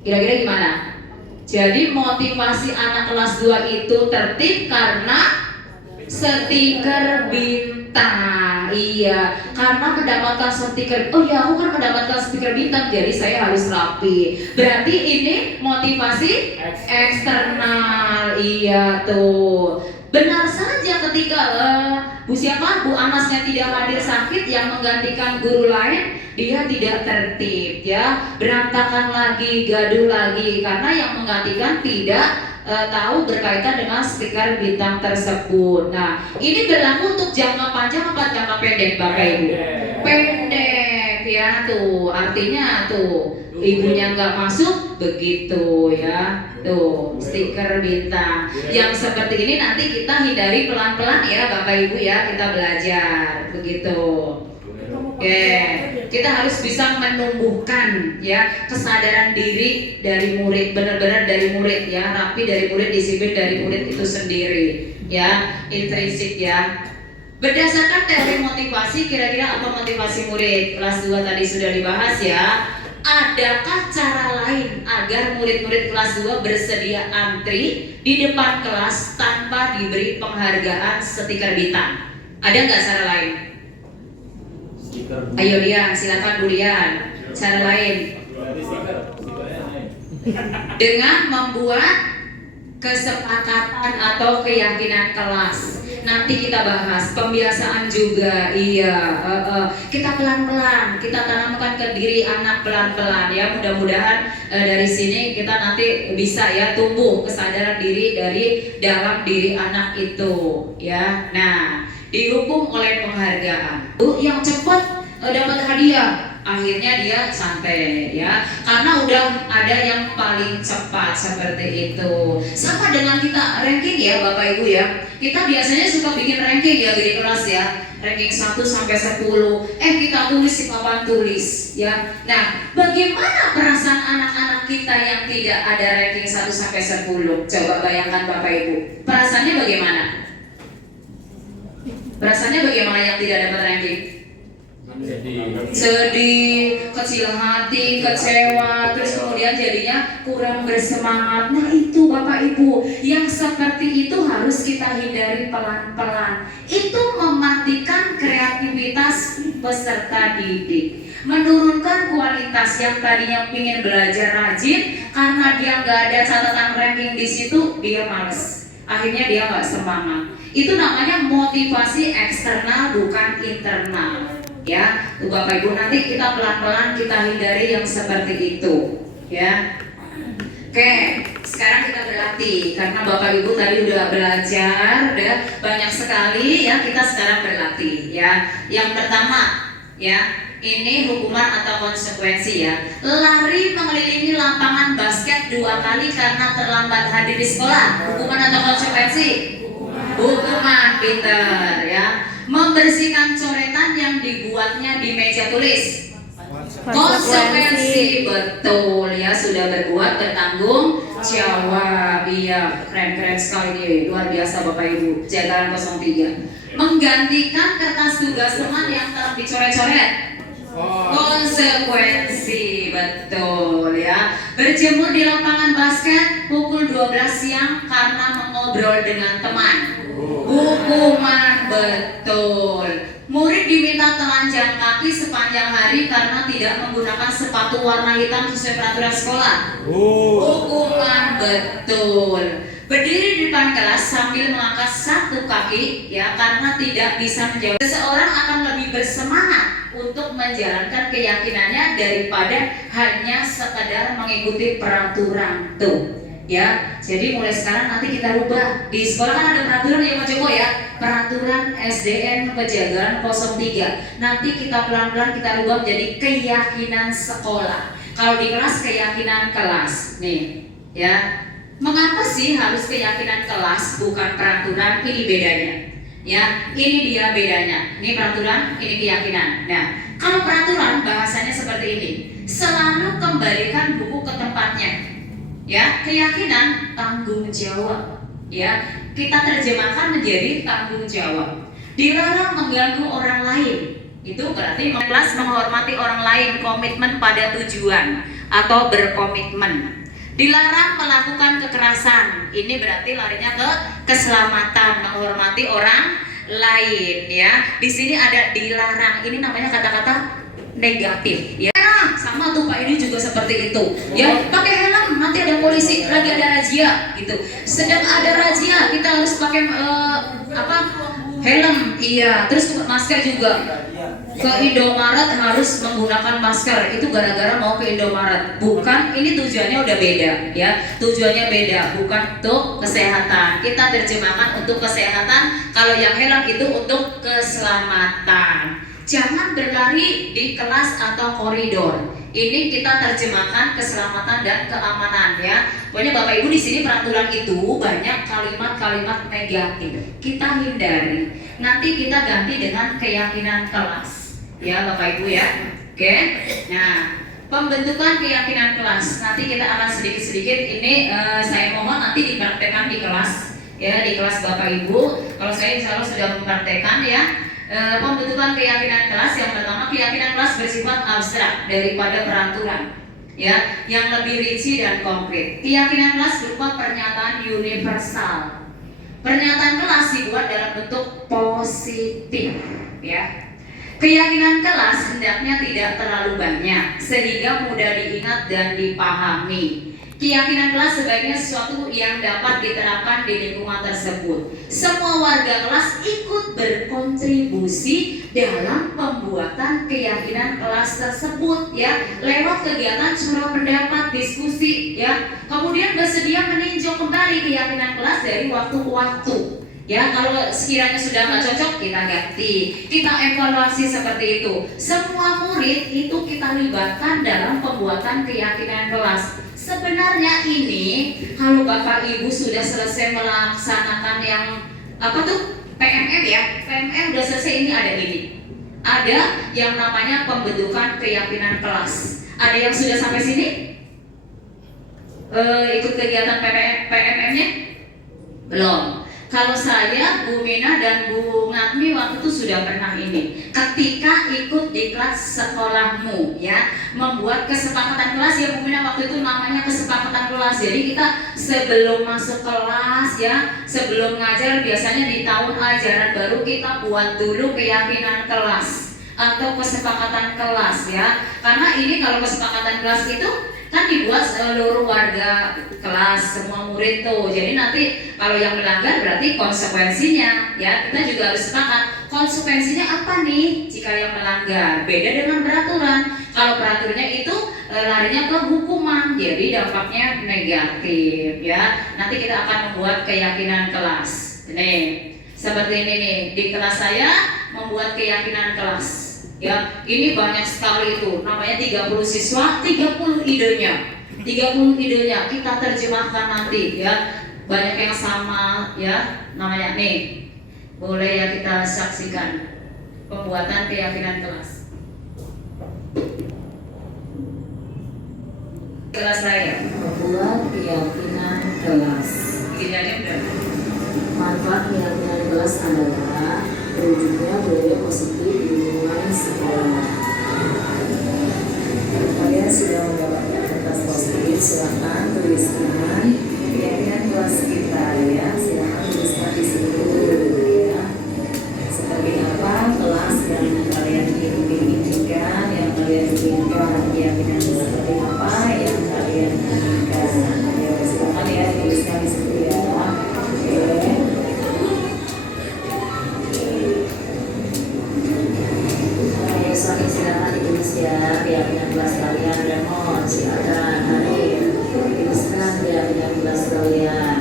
Kira-kira gimana? Jadi motivasi anak kelas 2 itu tertib karena stiker bintang. Iya, karena mendapatkan stiker. Oh ya, aku kan mendapatkan stiker bintang, jadi saya harus rapi. Berarti ini motivasi eksternal. Iya tuh. Benar saja ketika Bu Anasnya tidak hadir sakit, yang menggantikan guru lain, dia tidak tertib ya, berantakan lagi, gaduh lagi karena yang menggantikan tidak tahu berkaitan dengan stiker bintang tersebut. Nah, ini berlaku untuk jangka panjang apa jangka pendek Bapak Ibu? Pendek ya tuh, artinya tuh ibunya nggak masuk begitu ya, tuh stiker bintang. Yang seperti ini nanti kita hindari pelan-pelan ya Bapak Ibu ya, kita belajar begitu. Oke, kita harus bisa menumbuhkan ya kesadaran diri dari murid, benar-benar dari murid ya, rapi dari murid, disiplin dari murid itu sendiri ya, intrinsik ya. Berdasarkan teori motivasi, kira-kira apa motivasi murid? Kelas 2 tadi sudah dibahas ya. Adakah cara lain agar murid-murid kelas 2 bersedia antri di depan kelas tanpa diberi penghargaan stiker bintang? Ada nggak cara lain? Ayo Dian, silakan Bu Dian. Cara lain dengan membuat kesepakatan atau keyakinan kelas. Nanti kita bahas pembiasaan juga. Iya, kita pelan-pelan, kita tanamkan ke diri anak pelan-pelan ya. Mudah-mudahan dari sini kita nanti bisa ya tumbuh kesadaran diri dari dalam diri anak itu ya. Nah, dihukum oleh penghargaan. Yang cepat dapat hadiah, akhirnya dia santai ya, karena udah ada yang paling cepat seperti itu. Sama dengan kita ranking ya Bapak Ibu ya. Kita biasanya suka bikin ranking ya di kelas ya, ranking 1 sampai 10. Kita tulis di papan tulis ya. Nah, bagaimana perasaan anak-anak kita yang tidak ada ranking 1 sampai 10? Coba bayangkan Bapak Ibu. Perasaannya bagaimana? Perasaannya bagaimana yang tidak dapat ranking? Sedih, kecil hati, kecewa, terus kemudian jadinya kurang bersemangat. Nah itu Bapak Ibu, yang seperti itu harus kita hindari pelan-pelan. Itu mematikan kreativitas peserta didik, menurunkan kualitas. Yang tadinya ingin belajar rajin, karena dia nggak ada catatan ranking di situ, dia males. Akhirnya dia nggak semangat. Itu namanya motivasi eksternal, bukan internal. Ya, Bapak Ibu, nanti kita pelan-pelan kita hindari yang seperti itu ya. Oke, sekarang kita berlatih karena Bapak Ibu tadi udah belajar, udah banyak sekali ya. Kita sekarang berlatih ya. Yang pertama ya, ini hukuman atau konsekuensi ya. Lari mengelilingi lapangan basket 2 kali karena terlambat hadir di sekolah. Hukuman atau konsekuensi? Hukuman, pinter ya. Membersihkan coretan yang dibuatnya di meja tulis. Konsekuensi, betul ya, sudah berbuat bertanggung jawab. Iya, keren sekali nih, luar biasa Bapak Ibu. Jagalan 03. Menggantikan kertas tugas teman yang telah dicoret-coret. Konsekuensi, betul ya. Berjemur di lapangan basket pukul 12 siang karena mengobrol dengan teman. Hukuman, betul. Murid diminta telanjang kaki sepanjang hari karena tidak menggunakan sepatu warna hitam sesuai peraturan sekolah. Hukuman, betul. Berdiri di depan kelas sambil mengangkat satu kaki ya karena tidak bisa menjawab. Seseorang akan lebih bersemangat untuk menjalankan keyakinannya daripada hanya sekedar mengikuti peraturan tuh. Ya, jadi mulai sekarang nanti kita rubah. Di sekolah kan ada peraturan ya Pak Joko ya, peraturan SDN Pejagalan 03. Nanti kita pelan-pelan kita rubah menjadi keyakinan sekolah. Kalau di kelas keyakinan kelas nih, ya. Mengapa sih harus keyakinan kelas bukan peraturan? Ini bedanya. Ya, ini dia bedanya. Ini peraturan, ini keyakinan. Nah, kalau peraturan bahasanya seperti ini. Selalu kembalikan buku ke tempatnya. Ya, keyakinan tanggung jawab. Ya, kita terjemahkan menjadi tanggung jawab. Dilarang mengganggu orang lain. Itu berarti kelas menghormati orang lain, komitmen pada tujuan atau berkomitmen. Dilarang melakukan kekerasan. Ini berarti larinya ke keselamatan, menghormati orang lain ya. Di sini ada dilarang. Ini namanya kata-kata negatif ya. Sama tuh Pak, ini juga seperti itu. Ya, pakai helm, nanti ada polisi lagi ada razia gitu. Sedang ada razia, kita harus pakai helm. Iya, terus masker juga. Ke Indomaret harus menggunakan masker. Itu gara-gara mau ke Indomaret. Bukan, ini tujuannya udah beda ya. Tujuannya beda, bukan untuk kesehatan. Kita terjemahkan untuk kesehatan. Kalau yang helm itu untuk keselamatan. Jangan berlari di kelas atau koridor. Ini kita terjemahkan keselamatan dan keamanan ya. Pokoknya Bapak Ibu di sini peraturan itu banyak kalimat-kalimat negatif. Kita hindari. Nanti kita ganti dengan keyakinan kelas. Ya Bapak Ibu ya. Oke. Nah, pembentukan keyakinan kelas. Nanti kita akan sedikit-sedikit ini saya mohon nanti dipraktekkan di kelas ya, di kelas Bapak Ibu. Kalau saya insya Allah sudah mempraktekkan ya. Pembentukan keyakinan kelas yang pertama, keyakinan kelas bersifat abstrak daripada peraturan ya, yang lebih rinci dan konkret. Keyakinan kelas berupa pernyataan universal. Pernyataan kelas dibuat dalam bentuk positif ya. Keyakinan kelas hendaknya tidak terlalu banyak sehingga mudah diingat dan dipahami. Keyakinan kelas sebaiknya sesuatu yang dapat diterapkan di lingkungan tersebut. Semua warga kelas ikut berkontribusi dalam pembuatan keyakinan kelas tersebut ya, lewat kegiatan curah pendapat, diskusi ya. Kemudian bersedia meninjau kembali keyakinan kelas dari waktu ke waktu. Ya, kalau sekiranya sudah nggak cocok kita ganti, kita evaluasi seperti itu. Semua murid itu kita libatkan dalam pembuatan keyakinan kelas. Sebenarnya ini kalau Bapak Ibu sudah selesai melaksanakan yang PMM ya, PMM udah selesai, ini ada ini. Ada yang namanya pembentukan keyakinan kelas. Ada yang sudah sampai sini? Ikut kegiatan PMM-nya? Belum. Kalau saya, Bu Mina dan Bu Ngatmi waktu itu sudah pernah ini. Ketika ikut di kelas sekolahmu ya, membuat kesepakatan kelas ya Bu Mina, waktu itu namanya kesepakatan kelas. Jadi kita sebelum masuk kelas ya, sebelum ngajar biasanya di tahun ajaran baru kita buat dulu keyakinan kelas atau kesepakatan kelas ya. Karena ini kalau kesepakatan kelas itu kan dibuat seluruh warga kelas, semua murid tuh. Jadi nanti kalau yang melanggar berarti konsekuensinya ya, kita juga harus sepakat konsekuensinya apa nih jika yang melanggar. Beda dengan peraturan. Kalau peraturannya itu larinya ke hukuman, jadi dampaknya negatif ya. Nanti kita akan membuat keyakinan kelas. Nih, seperti ini nih, di kelas saya membuat keyakinan kelas. Ya, ini banyak sekali itu, namanya 30 siswa, 30 idenya. 30 idenya kita terjemahkan nanti ya. Banyak yang sama ya, namanya nih. Boleh ya kita saksikan pembuatan keyakinan kelas. Kelas saya Membuat keyakinan kelas. Idenya udah. Manfaat keyakinan kelas adalah terwujudnya budaya positif di lingkungan sekolah. Kalian sudah mendapatkan kertas post-it, silakan tuliskan keyakinan kelas kita ya. Silakan tuliskan di situ ya. Seperti apa kelas yang kalian inginkan, yang kalian inginkan, keyakinan seperti apa yang kalian inginkan. Ya, silakan ya tuliskan di situ ya. Oke. Ayo silakan ditulis ya keyakinan kelas kalian. Remon silakan Arif tuliskan keyakinan kelas kalian.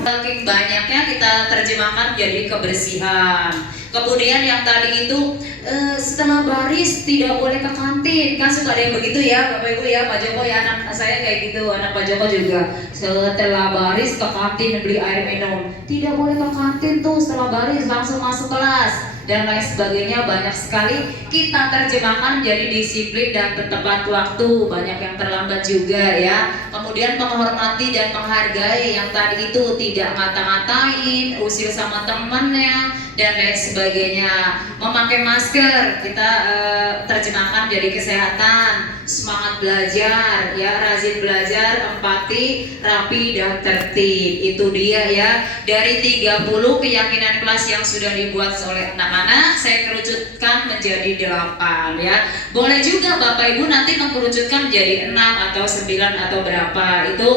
Saking banyaknya kita terjemahkan jadi kebersihan. Kemudian yang tadi itu setelah baris tidak boleh ke kantin, kan suka ada yang begitu ya Bapak Ibu ya, Pak Joko ya, anak saya kayak gitu, anak Pak Joko juga. Setelah baris ke kantin beli air minum, tidak boleh ke kantin tuh setelah baris, langsung masuk kelas dan lain sebagainya. Banyak sekali kita terjemahkan jadi disiplin dan tepat waktu, banyak yang terlambat juga ya. Kemudian menghormati dan menghargai, yang tadi itu tidak ngata-ngatain, usil sama temannya dan lain sebagainya. Memakai masker kita terjemahkan jadi kesehatan, semangat belajar ya, rajin belajar, empati, rapi dan tertib. Itu dia ya, dari 30 keyakinan kelas yang sudah dibuat oleh anak-anak saya kerucutkan menjadi 8 ya. Boleh juga Bapak Ibu nanti mengkerucutkan menjadi 6 atau 9 atau berapa, itu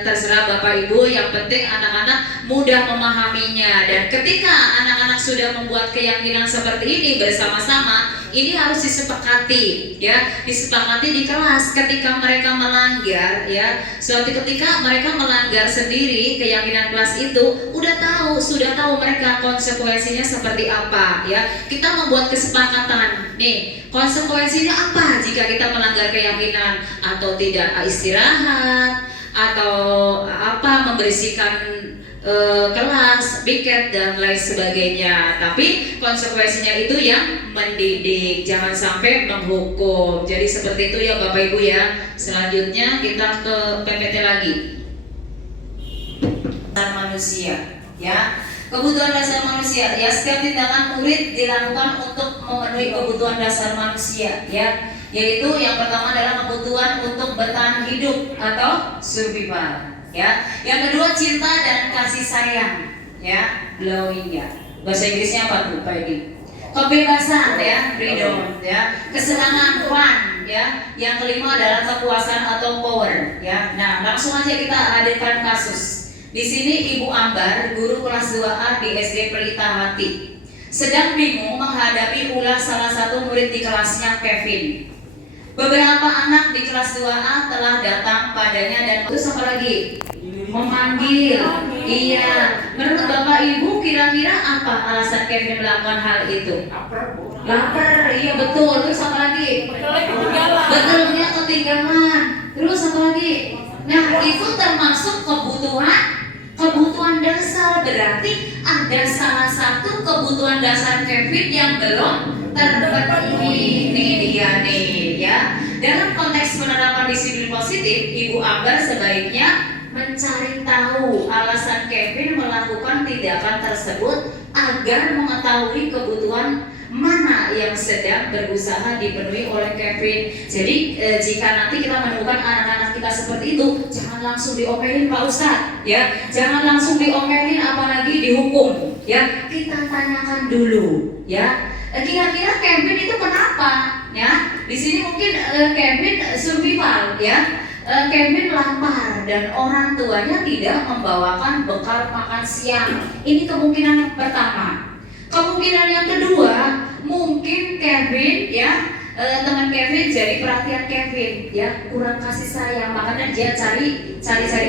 terserah Bapak Ibu, yang penting anak-anak mudah memahaminya. Dan ketika anak-anak sudah membuat keyakinan seperti ini bersama-sama, ini harus disepakati ya, disepakati di kelas. Ketika mereka melanggar ya, suatu ketika mereka melanggar sendiri keyakinan kelas itu, sudah tahu mereka konsekuensinya seperti apa ya. Kita membuat kesepakatan nih, konsekuensinya apa jika kita melanggar keyakinan, atau tidak istirahat, atau apa membersihkan kelas, piket dan lain sebagainya. Tapi konsekuensinya itu yang mendidik, jangan sampai menghukum. Jadi seperti itu ya Bapak Ibu ya. Selanjutnya kita ke PPT lagi. Dasar manusia ya. Kebutuhan dasar manusia ya, setiap tindakan murid dilakukan untuk memenuhi kebutuhan dasar manusia ya. Yaitu yang pertama adalah kebutuhan untuk bertahan hidup atau survival. Ya, yang kedua cinta dan kasih sayang, ya, belonging ya. Bahasa Inggrisnya apa tuh, Pak Edi? Kebebasan ya, freedom ya, kesenangan, fun ya. Yang kelima adalah kepuasan atau power ya. Nah, langsung aja kita hadirkan kasus. Di sini Ibu Ambar, guru kelas 2A di SD Pelita Hati, sedang bingung menghadapi ulah salah satu murid di kelasnya, Kevin. Beberapa anak di kelas 2A telah datang padanya dan terus apa lagi? Memanggil. Iya. Menurut Bapak Ibu kira-kira apa alasan Kevin melakukan hal itu? Lapar. Iya betul. Terus apa lagi? Betulnya ketinggalan. Terus apa lagi? Nah, itu termasuk kebutuhan dasar. Berarti ada salah satu kebutuhan dasar Kevin yang belum terpenuhi. Ini dia nih ya. Dalam konteks penerapan disiplin positif, Ibu Ambar sebaiknya mencari tahu alasan Kevin melakukan tindakan tersebut agar mengetahui kebutuhan mana yang sedang berusaha dipenuhi oleh Kevin. Jadi jika nanti kita menemukan anak-anak kita seperti itu, jangan langsung diomelin Pak Ustadz ya, jangan langsung diomelin apalagi dihukum ya. Kita tanyakan dulu ya, kira-kira Kevin itu kenapa ya. Di sini mungkin Kevin survival ya. Kevin lapar dan orang tuanya tidak membawakan bekal makan siang. Ini kemungkinan yang pertama. Kemungkinan yang kedua, mungkin Kevin ya, teman Kevin jadi perhatian Kevin ya, kurang kasih sayang, makanya dia cari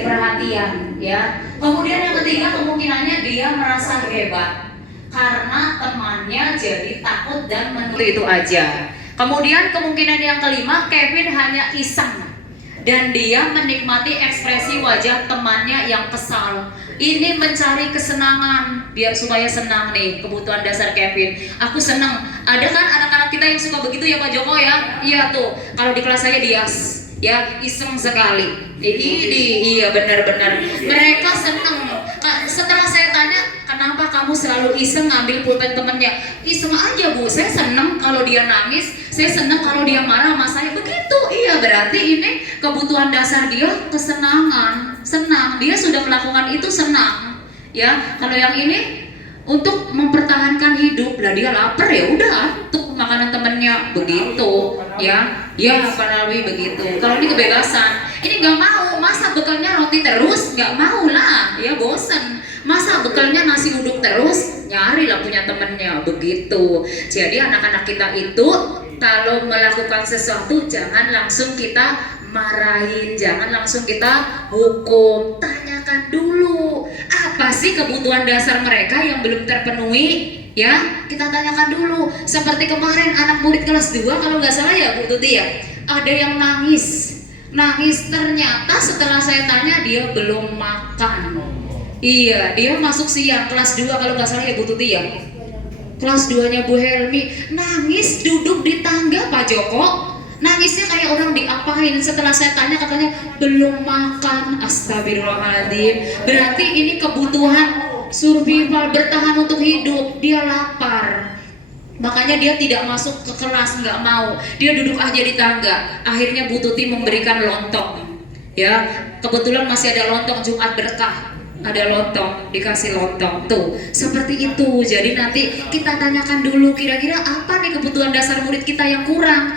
perhatian ya. Kemudian yang ketiga, kemungkinannya dia merasa hebat. karena temannya jadi takut dan menuntut itu aja. Kemudian kemungkinan yang kelima, Kevin hanya iseng dan dia menikmati ekspresi wajah temannya yang kesal. Ini mencari kesenangan biar supaya senang nih, kebutuhan dasar Kevin. Aku senang. Ada kan anak-anak kita yang suka begitu ya Pak Joko ya? Iya tuh. Kalau di kelas saya Dias, ya iseng sekali. Iya benar-benar. Mereka senang. Setelah saya tanya, kenapa kamu selalu iseng ngambil pulpen temennya? Iseng aja Bu, saya senang kalau dia nangis, saya senang kalau dia marah sama saya. Begitu, iya berarti ini kebutuhan dasar dia kesenangan. Senang, dia sudah melakukan itu senang. Ya, kalau yang ini untuk mempertahankan hidup, lah dia lapar ya udah untuk makanan temennya begitu. Ya Pak Nawi begitu. Kalau ini kebebasan, ini nggak mau, masa bekalnya roti terus, nggak mau lah, ya bosen. Masa bekalnya nasi uduk terus, nyari lah punya temennya begitu. Jadi anak-anak kita itu kalau melakukan sesuatu jangan langsung kita marahin, jangan langsung kita hukum. Tanyakan dulu apa sih kebutuhan dasar mereka yang belum terpenuhi, ya kita tanyakan dulu. Seperti kemarin anak murid kelas 2 kalau nggak salah ya Bu Tuti ya, ada yang nangis ternyata setelah saya tanya dia belum makan. Iya, dia masuk siang kelas 2 kalau nggak salah ya Bu Tuti ya. Kelas 2-nya Bu Helmi nangis duduk di tangga Pak Joko. Nangisnya kayak orang diapain. Setelah saya tanya katanya belum makan. Astagfirullahaladzim. Berarti ini kebutuhan survival, bertahan untuk hidup. Dia lapar. Makanya dia tidak masuk ke kelas, nggak mau. Dia duduk aja di tangga. Akhirnya Bu Tuti memberikan lontong. Ya, kebetulan masih ada lontong Jumat berkah. Ada lontong, dikasih lontong tuh seperti itu. Jadi nanti kita tanyakan dulu kira-kira apa nih kebutuhan dasar murid kita yang kurang,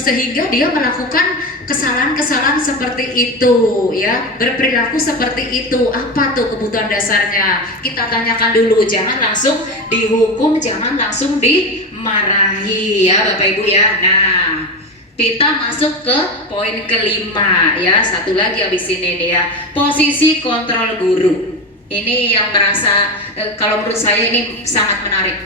sehingga dia melakukan kesalahan-kesalahan seperti itu, ya berperilaku seperti itu. Apa tuh kebutuhan dasarnya, kita tanyakan dulu, jangan langsung dihukum, jangan langsung dimarahi ya Bapak Ibu ya. Nah, kita masuk ke poin kelima ya, satu lagi habis ini nih ya, posisi kontrol guru. Ini yang merasa kalau menurut saya ini sangat menarik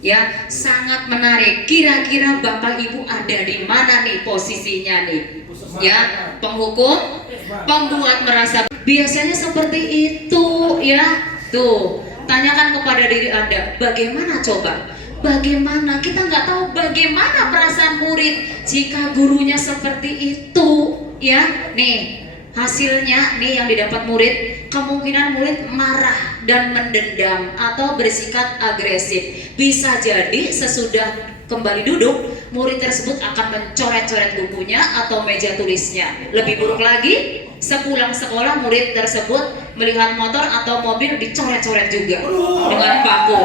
ya, sangat menarik. Kira-kira Bapak Ibu ada di mana nih posisinya nih ya? Penghukum, pembuat merasa, biasanya seperti itu ya. Tuh, tanyakan kepada diri Anda, bagaimana coba? Bagaimana? Kita nggak tahu bagaimana perasaan murid jika gurunya seperti itu, ya. Nih, hasilnya nih yang didapat murid, kemungkinan murid marah dan mendendam atau bersikap agresif. Bisa jadi sesudah kembali duduk, murid tersebut akan mencoret-coret bukunya atau meja tulisnya. Lebih buruk lagi, sepulang sekolah murid tersebut melihat motor atau mobil dicoret-coret juga dengan paku.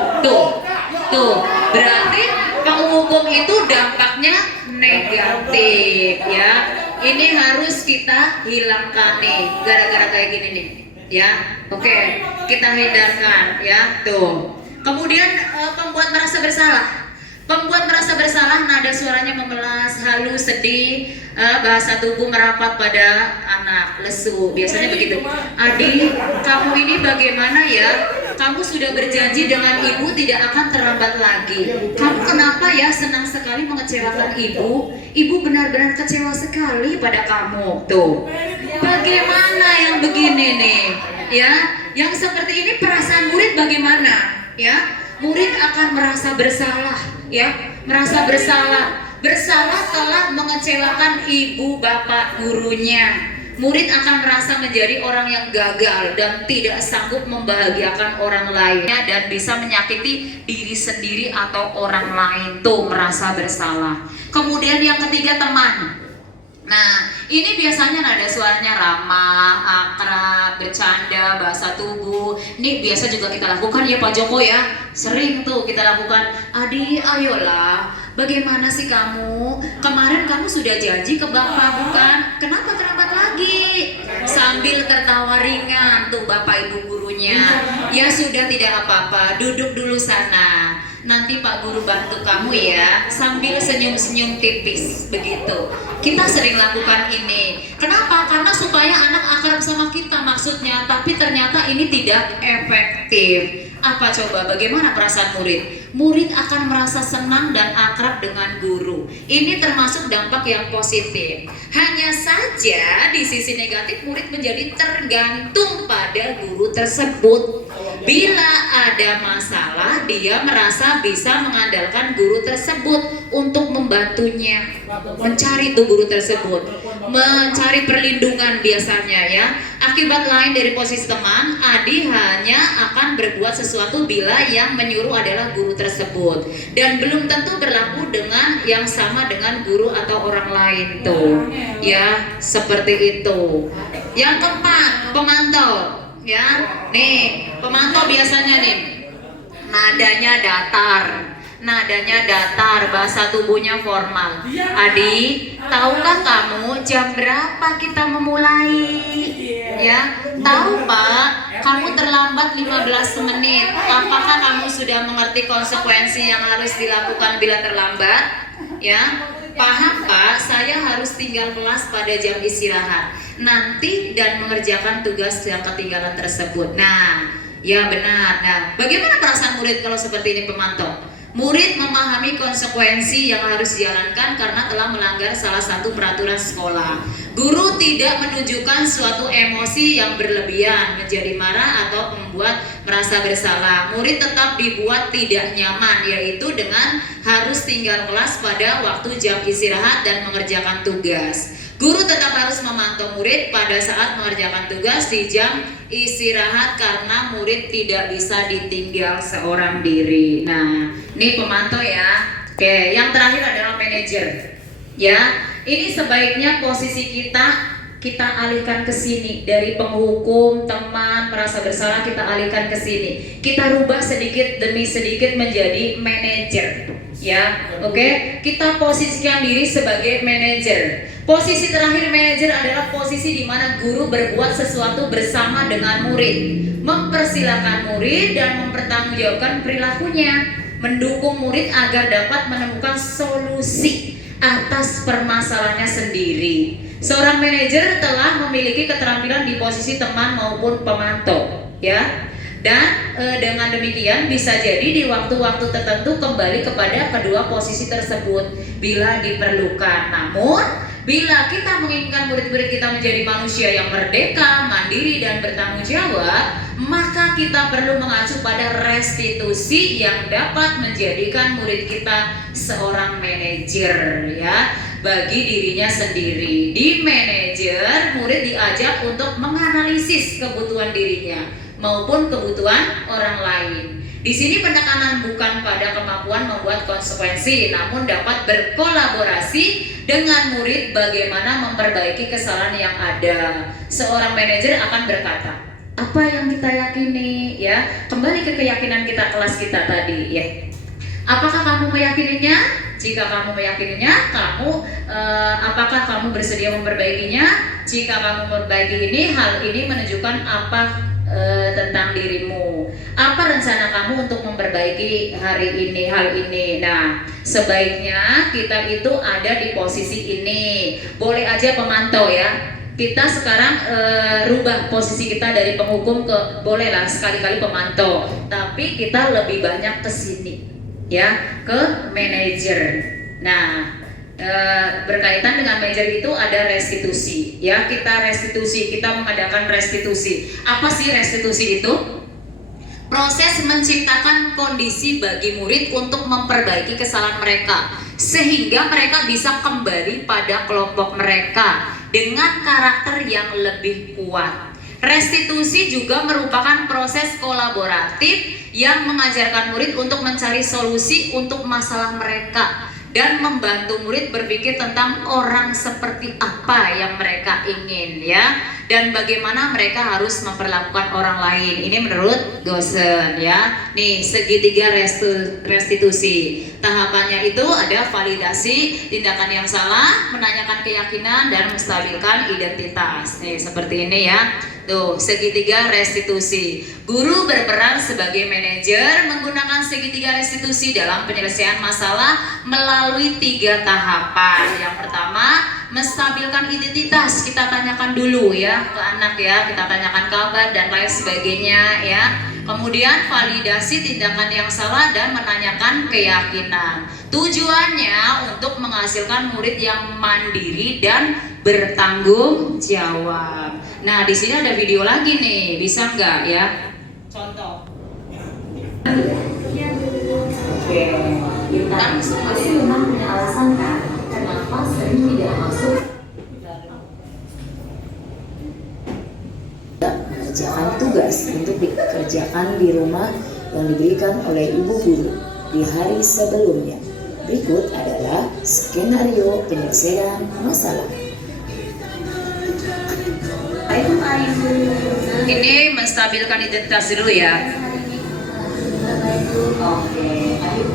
Tuh, berarti penghukum itu dampaknya negatif ya. Ini harus kita hilangkan nih, gara-gara kayak gini nih ya. Oke, kita hindarkan ya. Tuh. Kemudian pembuat merasa bersalah. Pembuat merasa bersalah, nada suaranya memelas, halus, sedih, bahasa tubuh merapat pada anak, lesu. Biasanya begitu. Adi, kamu ini bagaimana ya? Kamu sudah berjanji dengan ibu tidak akan terlambat lagi. Kamu kenapa ya senang sekali mengecewakan ibu? Ibu benar-benar kecewa sekali pada kamu. Tuh. Bagaimana yang begini nih? Ya, yang seperti ini perasaan murid bagaimana? Ya, murid akan merasa bersalah, ya, merasa bersalah telah mengecewakan ibu bapak gurunya. Murid akan merasa menjadi orang yang gagal dan tidak sanggup membahagiakan orang lain dan bisa menyakiti diri sendiri atau orang lain. Tuh, merasa bersalah. Kemudian yang ketiga, teman. Nah, ini biasanya nada suaranya ramah, akrab, bercanda, bahasa tubuh. Ini biasa juga kita lakukan ya Pak Joko ya. Sering tuh kita lakukan. Adi, ayolah, bagaimana sih kamu? Kemarin kamu sudah janji ke Bapak bukan? Kenapa terlambat lagi? Sambil tertawa ringan tuh Bapak Ibu gurunya. Ya sudah, tidak apa-apa, duduk dulu sana. Nanti Pak Guru bantu kamu ya, sambil senyum-senyum tipis begitu. Kita sering lakukan ini. Kenapa? Karena supaya anak akrab sama kita maksudnya, tapi ternyata ini tidak efektif. Apa coba bagaimana perasaan murid? Murid akan merasa senang dan akrab dengan guru. Ini termasuk dampak yang positif. Hanya saja di sisi negatif murid menjadi tergantung pada guru tersebut. Bila ada masalah, dia merasa bisa mengandalkan guru tersebut untuk membantunya mencari tuh guru tersebut, mencari perlindungan biasanya ya. Akibat lain dari posisi teman, Adi hanya akan berbuat sesuatu bila yang menyuruh adalah guru tersebut, dan belum tentu berlaku dengan yang sama dengan guru atau orang lain tuh ya, seperti itu. Yang keempat, pemantau ya. Nih, pemantau biasanya nih nadanya datar, bahasa tubuhnya formal. Adi, tahukah kamu jam berapa kita memulai? Ya, tahu Pak, kamu terlambat 15 menit. Apakah kamu sudah mengerti konsekuensi yang harus dilakukan bila terlambat? Ya, paham Pak, saya harus tinggal kelas pada jam istirahat nanti dan mengerjakan tugas yang ketinggalan tersebut. Nah, ya benar. Nah, bagaimana perasaan murid kalau seperti ini pemantau? Murid memahami konsekuensi yang harus dijalankan karena telah melanggar salah satu peraturan sekolah. Guru tidak menunjukkan suatu emosi yang berlebihan, menjadi marah atau membuat merasa bersalah. Murid tetap dibuat tidak nyaman, yaitu dengan harus tinggal kelas pada waktu jam istirahat dan mengerjakan tugas. Guru tetap harus memantau murid pada saat mengerjakan tugas di jam istirahat karena murid tidak bisa ditinggal seorang diri. Nah, ini pemantau ya. Oke, yang terakhir adalah manajer. Ya, ini sebaiknya posisi kita alihkan ke sini, dari penghukum, teman, merasa bersalah kita alihkan ke sini. Kita rubah sedikit demi sedikit menjadi manajer. Ya, oke. Kita posisikan diri sebagai manajer. Posisi terakhir manajer adalah posisi di mana guru berbuat sesuatu bersama dengan murid, mempersilahkan murid dan mempertanggungjawabkan perilakunya, mendukung murid agar dapat menemukan solusi atas permasalahannya sendiri. Seorang manajer telah memiliki keterampilan di posisi teman maupun pemantau, ya. Dan dengan demikian bisa jadi di waktu-waktu tertentu kembali kepada kedua posisi tersebut bila diperlukan. Namun bila kita menginginkan murid-murid kita menjadi manusia yang merdeka, mandiri dan bertanggung jawab, maka kita perlu mengacu pada restitusi yang dapat menjadikan murid kita seorang manajer ya, bagi dirinya sendiri. Di manajer, murid diajak untuk menganalisis kebutuhan dirinya maupun kebutuhan orang lain. Di sini penekanan bukan pada kemampuan membuat konsekuensi, namun dapat berkolaborasi dengan murid bagaimana memperbaiki kesalahan yang ada. Seorang manajer akan berkata, apa yang kita yakini ya, kembali ke keyakinan kita kelas kita tadi ya. Apakah kamu meyakininya? Jika kamu meyakininya, apakah kamu bersedia memperbaikinya? Jika kamu memperbaiki ini, hal ini menunjukkan apa tentang dirimu. Apa rencana kamu untuk memperbaiki hal ini? Nah, sebaiknya kita itu ada di posisi ini. Boleh aja pemantau ya. Kita sekarang rubah posisi kita dari penghukum ke, bolehlah sekali-kali pemantau, tapi kita lebih banyak ke sini ya, ke manajer. Nah, berkaitan dengan manajer itu ada restitusi ya, kita mengadakan restitusi. Apa sih restitusi itu? Proses menciptakan kondisi bagi murid untuk memperbaiki kesalahan mereka sehingga mereka bisa kembali pada kelompok mereka dengan karakter yang lebih kuat. Restitusi juga merupakan proses kolaboratif yang mengajarkan murid untuk mencari solusi untuk masalah mereka dan membantu murid berpikir tentang orang seperti apa yang mereka ingin ya, dan bagaimana mereka harus memperlakukan orang lain. Ini menurut dosen ya. Nih, segitiga restitusi. Tahapannya itu ada validasi tindakan yang salah, menanyakan keyakinan, dan menstabilkan identitas. Nih, seperti ini ya. Tuh, segitiga restitusi. Guru berperan sebagai manajer menggunakan segitiga restitusi dalam penyelesaian masalah melalui 3 tahapan. Yang pertama, menstabilkan identitas. Kita tanyakan dulu ya ke anak ya, kita tanyakan kabar dan lain sebagainya ya. Kemudian validasi tindakan yang salah dan menanyakan keyakinan. Tujuannya untuk menghasilkan murid yang mandiri dan bertanggung jawab. Nah, di sini ada video lagi nih, bisa nggak ya? Contoh. Oke, kita pasti memang punya alasan kan kenapa sering tidak masuk mengerjakan tugas untuk dikerjakan di rumah yang diberikan oleh ibu guru di hari sebelumnya. Berikut adalah skenario penyelesaian masalah. Ini menstabilkan identitas dulu ya. Oke, ayo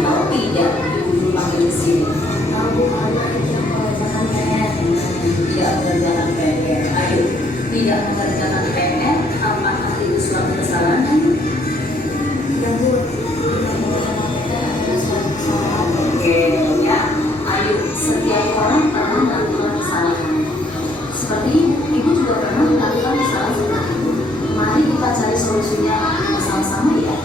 kalau tidak ibu panggil sini. Tidak mengerjakan PR. Ayo, tidak mengerjakan PR. Apakah itu suatu kesalahan? Oke, ya. Ayo, setiap orang pernah melakukan kesalahan. Seperti ibu juga pernah melakukan kesalahan. Mari kita cari solusinya bersama-sama ya.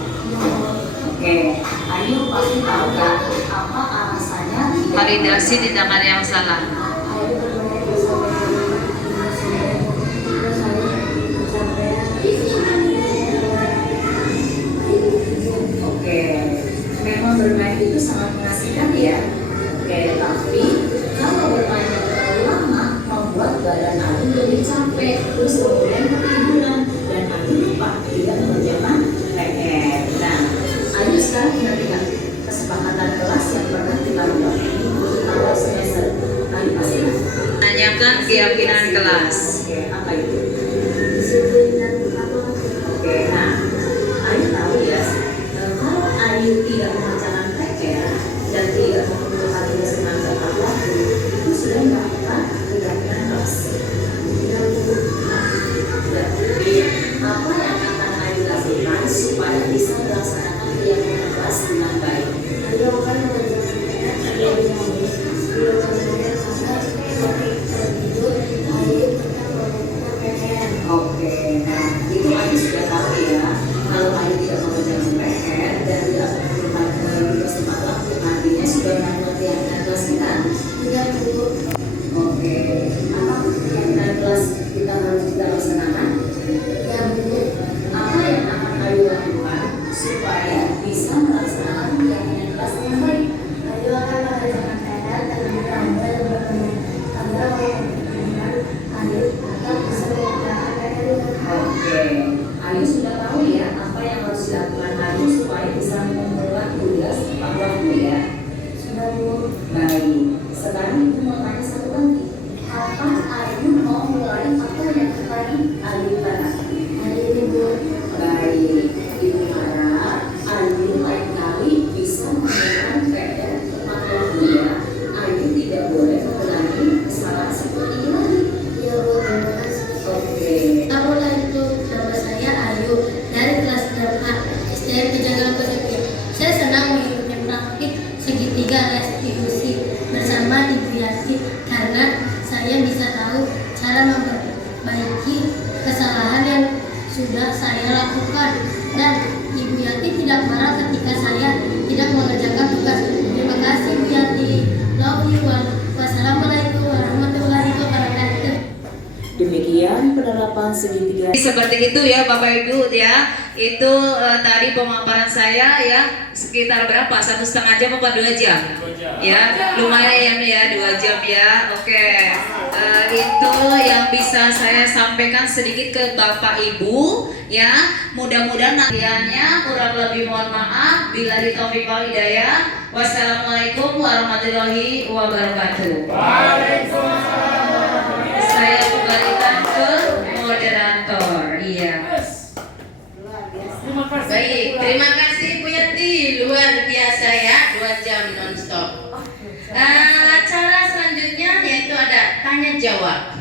Oke, ayo pasti tahu kan apa alasannya Validasi tindakan yang salah. Oke, memang bermain itu sangat mengasihkan ya. Oke, tapi kalau bermain terlalu lama membuat badan Adi jadi capek, terus kemudian ketiduran dan Adi lupa tidak mengerjakan PR. Nah, ayo sekarang ingat-ingat kesepakatan kelas yang pernah kita buat di awal semester. Ayo pasti Tanyakan keyakinan kelas. Oke, apa itu? Oke, nah, Ayu tahu ya, kalau Ayu tidak mengerjakan PR dan tidak mengumpulkan tugas dengan tepat waktu, itu sudah melakukan keyakinan kelas. Jadi, apa yang akan Ayu lakukan supaya bisa melaksanakan keyakinan kelas dengan baik? Oke, nah itu Ayu sudah tahu ya. Kalau Ayu tidak mengerjakan PR dan tidak mengumpulkan tugas tepat waktu, artinya sudah melakukan keyakinan kelas kita. Oke, apa keyakinan kelas kita harus kita laksanakan? Apa yang akan Ayu lakukan supaya bisa melaksanakan keyakinan kelas dengan baik? Oke, Ayu sudah tahu ya apa yang harus dilakukan Ayu supaya bisa mengumpulkan tugas tepat waktu ya. Baik, sekarang Ibu mau tanya satu lagi. Apa Ayu mau mulai atau yang tadi Ayu tanah? Baik, Ibu harap Ayu lain kali bisa mengumpulkan PR tepat waktu ya. Ayu tidak boleh mengulangi kesalahan seperti ini lagi. Oke. Nama saya Ayu dari kelas 8 SDN Kejagalan Pesepir. Saya senang mengikuti praktik segitiga restitusi bersama Ibu Yati karena saya bisa tahu cara memperbaiki kesalahan yang sudah saya lakukan dan Ibu Yati tidak marah ketika saya tidak mengerjakan tugas. Terima kasih Bu Yati. Love you. Wassalamualaikum warahmatullahi wabarakatuh. Demikian penerapan segitiga. Seperti itu ya Bapak Ibu ya. Itu tadi pemaparan saya ya, sekitar berapa? 1,5 jam apa 2 jam? 2 jam. Ya, lumayan ya 2 jam ya. Oke. Itu yang bisa saya sampaikan sedikit ke Bapak Ibu ya. Mudah-mudahan nantiannya, kurang lebih mohon maaf. Billahi taufiq wal hidayah. Wassalamualaikum warahmatullahi wabarakatuh. Saya kembalikan ke moderator. Iya. Baik, terima kasih Bu Yati, luar biasa ya, 2 jam nonstop. Acara selanjutnya yaitu ada tanya jawab.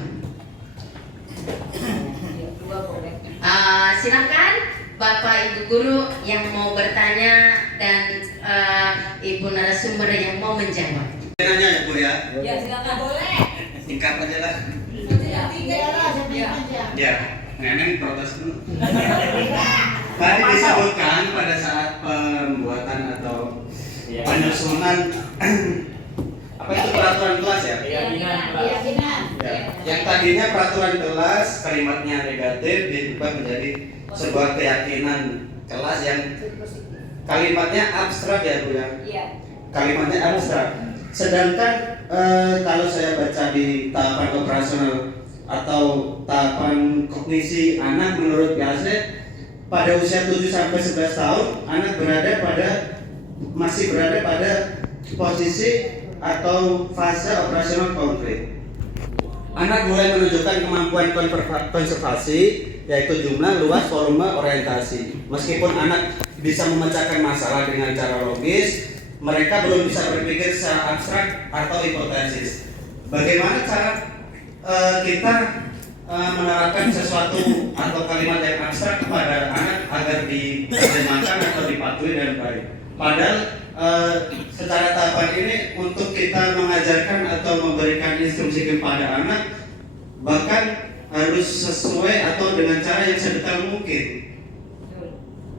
Silakan Bapak Ibu guru yang mau bertanya dan Ibu narasumber yang mau menjawab. Nanya ya Bu ya? Ya silakan. Boleh. Singkat aja lah. Ya. Ya, Neneng protes dulu. Tadi disebutkan pada saat pembuatan atau penyusunan apa itu peraturan kelas ya? Keyakinan. Ya. Yang tadinya peraturan kelas kalimatnya negatif diubah menjadi sebuah keyakinan kelas yang kalimatnya abstrak ya Bu ya. Iya. Kalimatnya abstrak. Sedangkan kalau saya baca di tahapan operasional atau tahapan kognisi anak menurut PAC pada usia 7 sampai 11 tahun anak masih berada pada posisi atau fase operasional konkret. Anak mulai menunjukkan kemampuan konservasi yaitu jumlah, luas, volume, orientasi. Meskipun anak bisa memecahkan masalah dengan cara logis, mereka belum bisa berpikir secara abstrak atau hipotesis. Bagaimana cara kita menerapkan sesuatu atau kalimat yang abstrak kepada anak agar diterjemahkan atau dipatuhi dengan baik? Padahal secara tahapan ini untuk kita mengajarkan atau memberikan instruksi kepada anak bahkan harus sesuai atau dengan cara yang sedetail mungkin.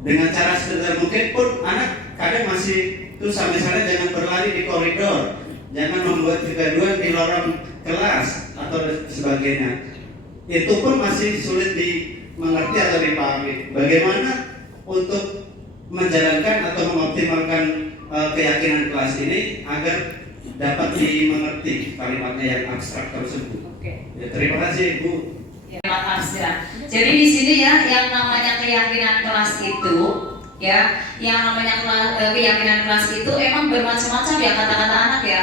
Dengan cara sedetail mungkin pun anak kadang masih tuh sampai sana jangan berlari di koridor, jangan membuat kegaduhan di lorong kelas atau sebagainya. Itu pun masih sulit dimengerti atau dipahami. Bagaimana untuk menjalankan atau mengoptimalkan keyakinan kelas ini agar dapat dimengerti kalimatnya yang abstrak tersebut. Oke. Ya, terima kasih Bu. Kalimat abstrak. Jadi di sini ya yang namanya keyakinan kelas itu ya, yang namanya keyakinan kelas itu emang bermacam-macam ya kata-kata anak ya.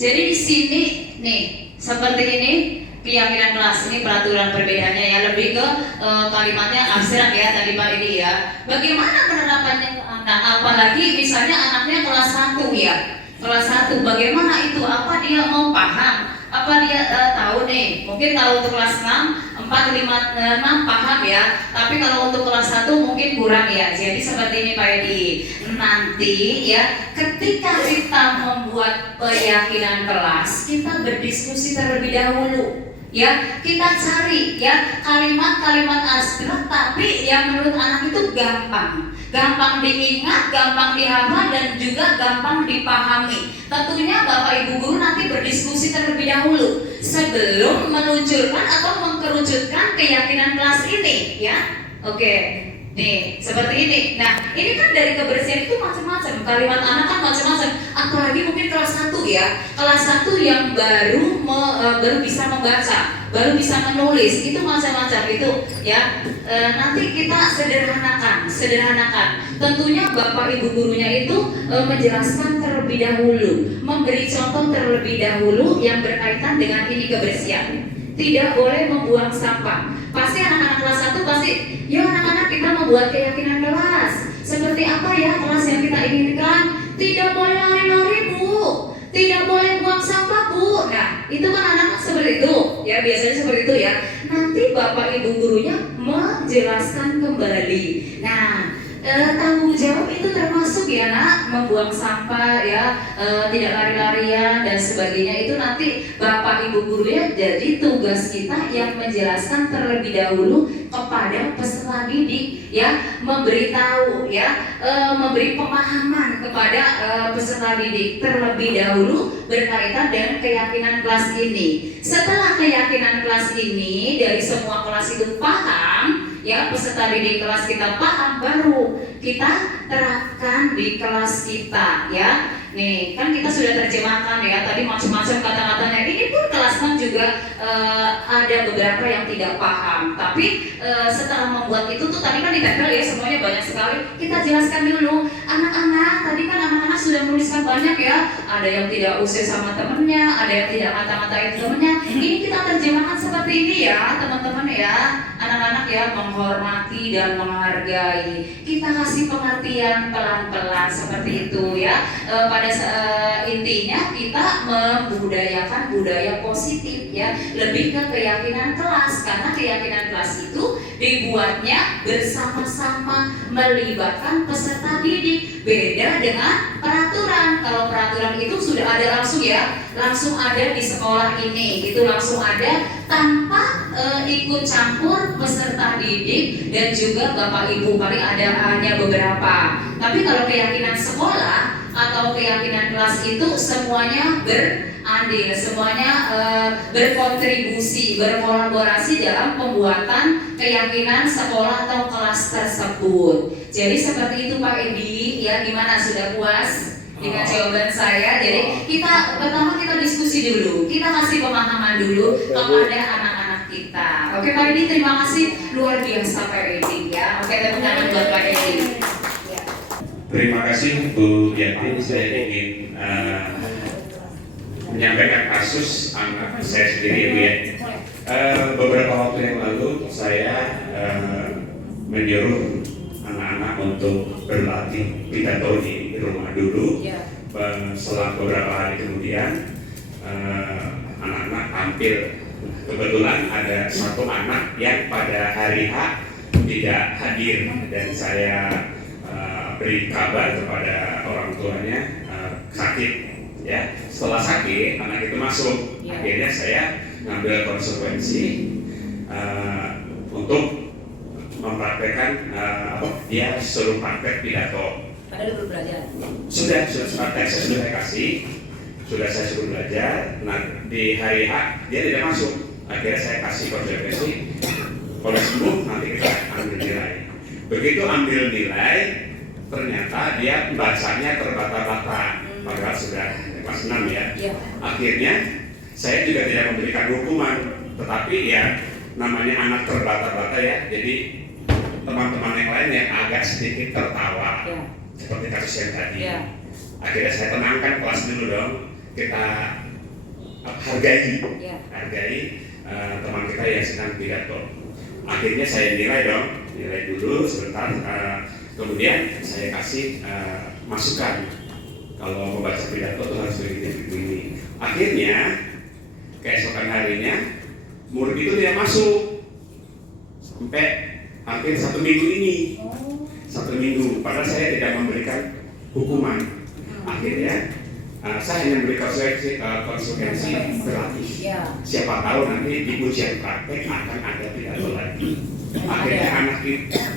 Jadi di sini nih seperti ini keyakinan kelas ini peraturan perbedaannya ya lebih ke kalimatnya abstrak ya tadi Pak ini ya. Bagaimana penerapannya ke anak? Apalagi misalnya anaknya kelas 1 ya. Kelas 1 bagaimana itu? Apa dia mau paham? Apa dia tahu nih? Mungkin kalau untuk kelas 6 4, 5, 6 paham ya. Tapi kalau untuk kelas 1 mungkin kurang ya. Jadi seperti ini Pak Edi. Nanti ya ketika kita membuat keyakinan kelas, kita berdiskusi terlebih dahulu. Ya, kita cari ya kalimat-kalimat abstrak tapi yang menurut anak itu gampang diingat, gampang dihafal dan juga gampang dipahami. Tentunya Bapak Ibu guru nanti berdiskusi terlebih dahulu sebelum meluncurkan atau mengkerucutkan keyakinan kelas ini ya. Oke. Nih, seperti ini. Nah, ini kan dari kebersihan itu macam-macam. Kalimat anak kan macam-macam. Apalagi mungkin kelas 1 ya. Kelas 1 yang baru bisa membaca, baru bisa menulis. Itu macam-macam itu ya. Nanti kita sederhanakan. Tentunya Bapak Ibu gurunya itu menjelaskan terlebih dahulu, memberi contoh terlebih dahulu yang berkaitan dengan ini kebersihan. Tidak boleh membuang sampah. Pasti anak-anak kelas 1 pasti, ya anak-anak kita membuat keyakinan kelas. Seperti apa ya kelas yang kita inginkan? Tidak boleh lari-lari Bu, tidak boleh buang sampah Bu. Nah itu kan anak-anak seperti itu ya, biasanya seperti itu ya. Nanti Bapak Ibu gurunya menjelaskan kembali. Nah tanggung jawab itu termasuk ya nak, membuang sampah ya, tidak lari-larian dan sebagainya. Itu nanti Bapak Ibu guru ya, jadi tugas kita yang menjelaskan terlebih dahulu kepada peserta didik ya, memberitahu ya, memberi pemahaman kepada peserta didik terlebih dahulu berkaitan dengan keyakinan kelas ini. Setelah keyakinan kelas ini dari semua kelas itu paham ya, peserta didik kelas kita paham, baru kita terapkan di kelas kita ya. Nih kan kita sudah terjemahkan ya tadi macam-macam kata-katanya. Ini pun kelas 6 juga ada beberapa yang tidak paham. Tapi setelah membuat itu tuh tadi kan ditempel ya semuanya banyak sekali. Kita jelaskan dulu anak-anak. Tadi kan anak-anak sudah menuliskan banyak ya. Ada yang tidak usir sama temennya, ada yang tidak ngata-ngatain temennya. Ini kita terjemahkan seperti ini ya teman-teman ya. Anak-anak ya menghormati dan menghargai. Kita kasih pengertian pelan-pelan seperti itu ya. Pada intinya kita membudayakan budaya positif ya, lebih ke keyakinan kelas, karena keyakinan kelas itu dibuatnya bersama-sama melibatkan peserta didik, Beda dengan peraturan. Kalau peraturan itu sudah ada langsung ya, langsung ada di sekolah ini, itu langsung ada tanpa ikut campur peserta didik dan juga bapak ibu, paling ada hanya beberapa. Tapi kalau keyakinan sekolah atau keyakinan kelas itu semuanya berandil, semuanya berkontribusi, berkolaborasi dalam pembuatan keyakinan sekolah atau kelas tersebut. Jadi seperti itu Pak Edi, ya gimana, sudah puas dengan jawaban saya? Jadi kita pertama kita diskusi dulu, kita kasih pemahaman dulu kepada anak-anak kita. Oke Pak Edi, terima kasih luar biasa Pak Edi ya. Oke, tepuk tangan buat Pak Edi. Terima kasih Bu Yanti. Saya ingin menyampaikan kasus anak saya sendiri ya Bu ya. Beberapa waktu yang lalu saya menyuruh anak-anak untuk berlatih pidato di rumah dulu. Setelah beberapa hari kemudian anak-anak tampil. Kebetulan ada satu anak yang pada hari H tidak hadir dan saya beri kabar kepada orang tuanya sakit ya. Setelah sakit anak itu masuk, akhirnya saya ngambil konsekuensi untuk mempraktekkan dia suruh praktek pidato. Padahal belum belajar. Sudah praktek, saya sudah kasih, sudah saya suruh belajar. Nah di hari H dia tidak masuk, akhirnya saya kasih konsekuensi, kalau sembuh nanti kita ambil nilai. Begitu ambil nilai, ternyata dia bacanya terbata-bata, padahal sudah kelas 6 ya. Akhirnya saya juga tidak memberikan hukuman, tetapi ya namanya anak terbata-bata ya, jadi teman-teman yang lain yang agak sedikit tertawa, seperti kasus yang tadi. Akhirnya saya tenangkan kelas dulu dong, kita hargai teman kita yang sedang pidato. Akhirnya saya nilai dulu sebentar. Kemudian saya kasih masukan kalau membaca pidato itu harus begini. Akhirnya keesokan harinya murid itu tidak masuk sampai hampir 1 minggu ini. 1 minggu, padahal saya tidak memberikan hukuman. Akhirnya saya hanya memberi konsekuensi berlatih. Siapa tahu nanti di ujian praktek akan ada pidato lagi. Akhirnya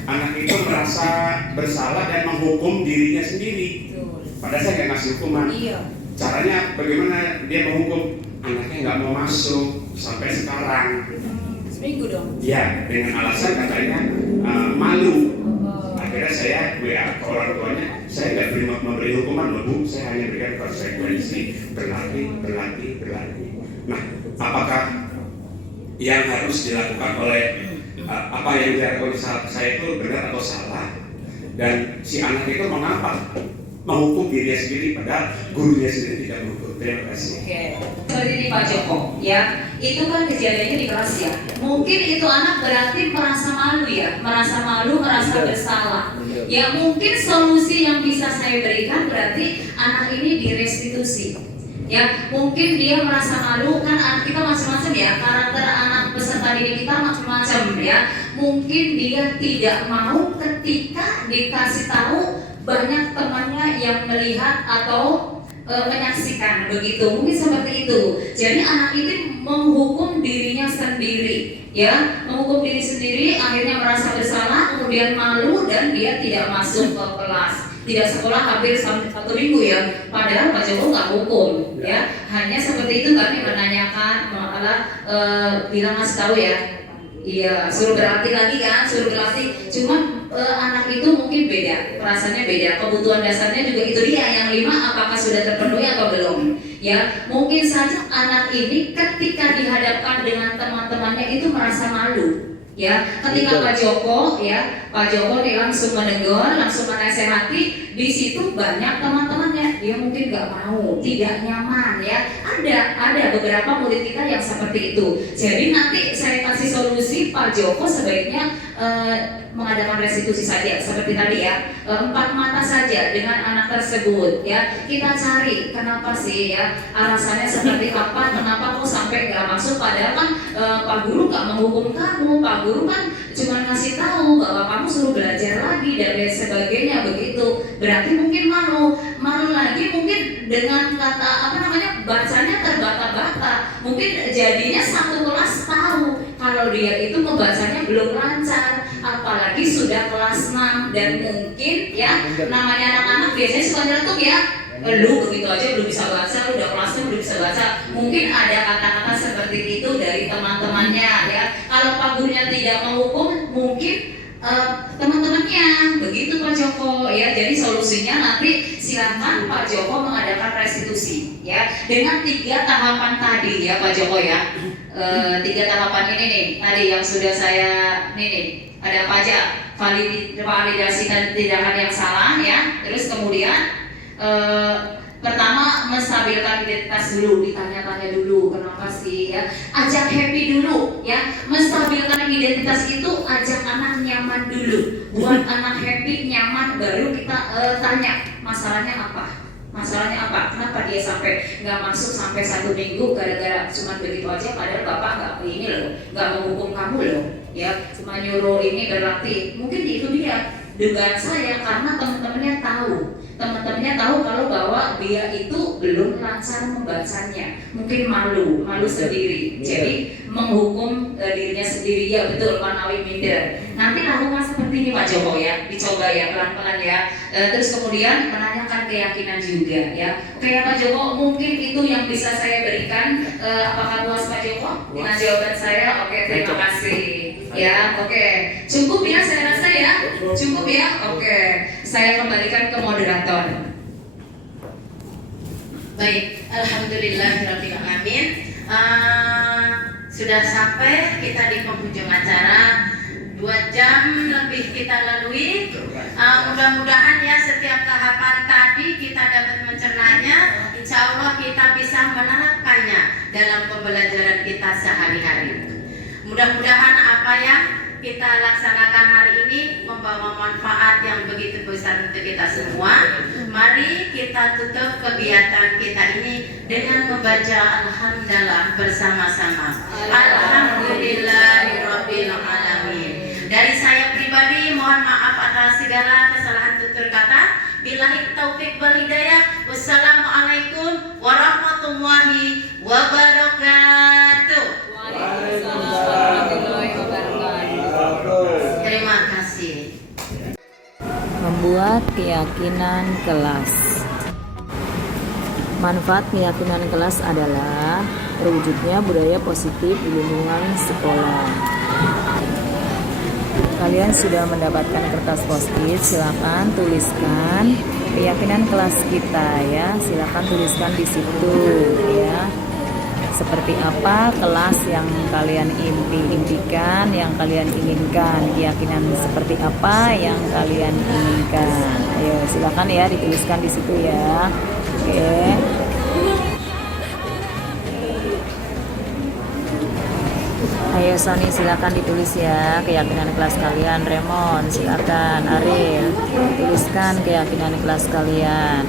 anak itu merasa bersalah dan menghukum dirinya sendiri. Padahal saya nggak ngasih hukuman. Caranya bagaimana dia menghukum? Anaknya nggak mau masuk sampai sekarang. Seminggu dong. Ya, dengan alasan katanya malu. Akhirnya saya WA ke orang tuanya, saya nggak memberi hukuman loh Bu, saya hanya berikan konsekuensi berlatih. Nah, apakah yang harus dilakukan oleh apa yang dilakukan saya itu benar atau salah? Dan si anak itu mengapa menghukum dirinya sendiri padahal gurunya sendiri tidak menghukum? Terima kasih. Oke, seperti ini Pak Joko ya, itu kan kejadiannya di kelas ya. Mungkin itu anak berarti merasa malu ya, merasa bersalah. Ya mungkin solusi yang bisa saya berikan berarti anak ini direstitusi. Ya mungkin dia merasa malu, kan anak kita macam-macam ya, karakter anak peserta didik kita macam-macam ya. Mungkin dia tidak mau ketika dikasih tahu banyak temannya yang melihat atau menyaksikan begitu, mungkin seperti itu. Jadi anak ini menghukum dirinya sendiri, ya, menghukum diri sendiri, akhirnya merasa bersalah, kemudian malu dan dia tidak masuk ke kelas, tidak sekolah hampir 1 minggu ya. Padahal Pak Joko nggak hukum, ya, hanya seperti itu kami menanyakan, malah bilang ngasih tahu ya. Iya, suruh berlatih lagi kan, suruh berlatih. Cuma anak itu mungkin beda, rasanya beda. Kebutuhan dasarnya juga itu dia. Yang 5 apakah sudah terpenuhi atau belum? Ya, mungkin saja anak ini ketika dihadapkan dengan teman-temannya itu merasa malu. Ya, ketika Pak Joko nih langsung menegur, langsung menasehati, di situ banyak teman-temannya, dia mungkin nggak mau, tidak nyaman ya. Ada beberapa murid kita yang seperti itu. Jadi nanti saya kasih solusi, Pak Joko sebaiknya mengadakan restitusi saja seperti tadi ya, 4 mata saja dengan anak tersebut ya. Kita cari kenapa sih ya, alasannya seperti apa, kenapa kok sampai nggak masuk, padahal kan Pak Guru nggak menghukum kamu, Pak Guru kan cuma ngasih tahu bahwa kamu suruh belajar lagi dan lain sebagainya begitu, berarti mungkin malu lagi mungkin dengan kata bacanya terbata-bata, mungkin jadinya satu kelas tahu kalau dia itu membacanya belum lancar, apalagi sudah kelas 6 dan mungkin ya namanya anak-anak biasanya suka nyeletuk ya. Lu begitu aja belum bisa baca, lu udah kelasnya belum bisa baca. Mungkin ada kata-kata seperti itu dari teman-temannya ya. Kalau Pak Gurunya tidak menghukum, mungkin teman-temannya begitu Pak Joko ya. Jadi solusinya nanti silakan Pak Joko mengadakan restitusi ya dengan 3 tahapan tadi ya Pak Joko ya. 3 tahapan ini nih tadi yang sudah saya nih ada pajak, validasi dan tindakan yang salah ya. Terus kemudian pertama menstabilkan identitas dulu, ditanya-tanya dulu kenapa sih ya, ajak happy dulu ya. Menstabilkan identitas itu ajak anak nyaman dulu, buat anak happy nyaman, baru kita tanya masalahnya apa, kenapa dia sampai nggak masuk sampai 1 minggu gara-gara cuma begitu aja, padahal bapak nggak menghukum kamu loh ya, cuma nyuruh ini berlatih. Mungkin itu dia dugaan saya, karena teman-temannya tahu kalau bahwa dia itu belum lancar membacanya, mungkin malu sendiri, jadi menghukum dirinya sendiri. Ya betul, Pak Nawi minder. Nanti lakukan seperti ini Pak Joko ya, dicoba ya pelan-pelan ya. Terus kemudian menanyakan keyakinan juga ya. Oke ya Pak Joko, mungkin itu yang bisa saya berikan. Apakah puas Pak Joko dengan jawaban saya? Oke, terima kasih ya. Oke, cukup ya saya rasa ya, cukup ya. Oke, saya kembalikan ke moderator. Baik, alhamdulillahirabbil alamin. Sudah sampai kita di penghujung acara. 2 jam lebih kita lalui. Mudah-mudahan ya setiap tahapan tadi kita dapat mencernanya. Insya Allah kita bisa menerapkannya dalam pembelajaran kita sehari-hari. Mudah-mudahan apa yang kita laksanakan hari ini membawa manfaat yang begitu besar untuk kita semua. Mari kita tutup kegiatan kita ini dengan membaca Alhamdulillah bersama-sama. Alhamdulillahirabbil alamin. Dari saya pribadi mohon maaf atas segala kesalahan tutur kata. Billahi taufik wal hidayah. Wassalamualaikum warahmatullahi wabarakatuh. Terima kasih. Membuat keyakinan kelas. Manfaat keyakinan kelas adalah terwujudnya budaya positif di lingkungan sekolah. Kalian sudah mendapatkan kertas post-it, silakan tuliskan keyakinan kelas kita ya. Silakan tuliskan di situ ya. Seperti apa kelas yang kalian impikan, yang kalian inginkan, keyakinan seperti apa yang kalian inginkan. Ayo silakan ya dituliskan di situ ya. Oke. Ayo Sony silakan ditulis ya keyakinan kelas kalian. Remon silakan. Ariel tuliskan keyakinan kelas kalian.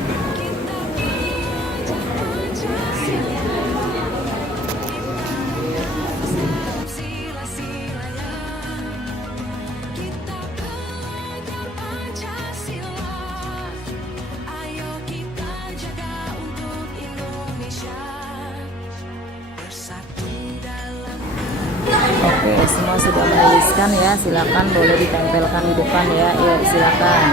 Oke, semua sudah menuliskan ya, silakan boleh ditempelkan di depan ya. Yuk silakan.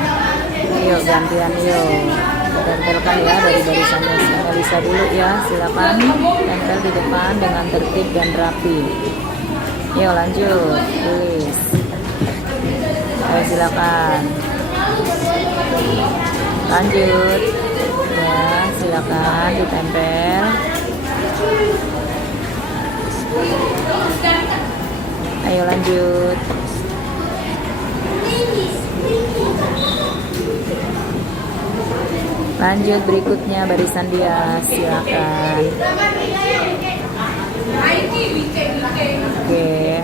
Yuk gantian yuk. Tempelkan ya dari barisannya Melisa dulu ya. Silakan tempel di depan dengan tertib dan rapi. Yuk lanjut, tulis. Ayo silakan. Lanjut. Ya, silakan ditempel. Ayo lanjut. Lanjut berikutnya barisan dia, silakan. Oke.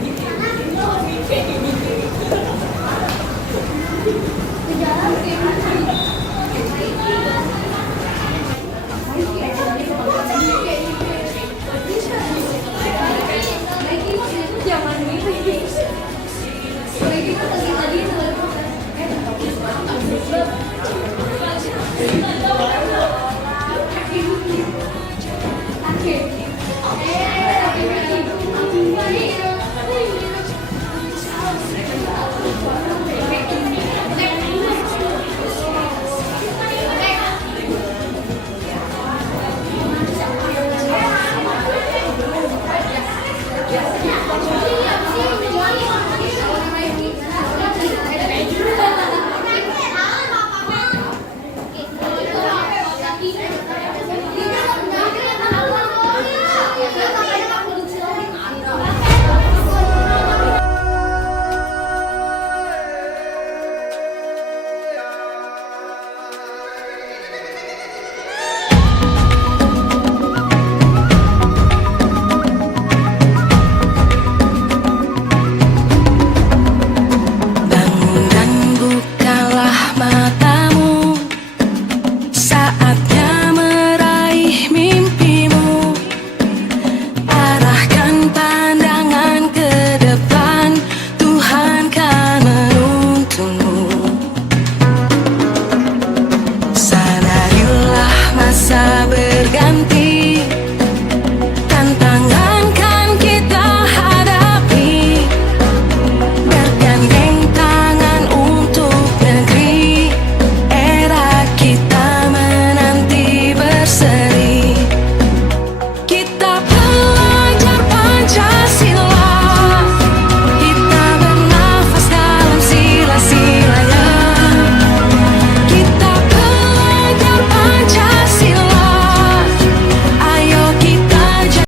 bisa berganti.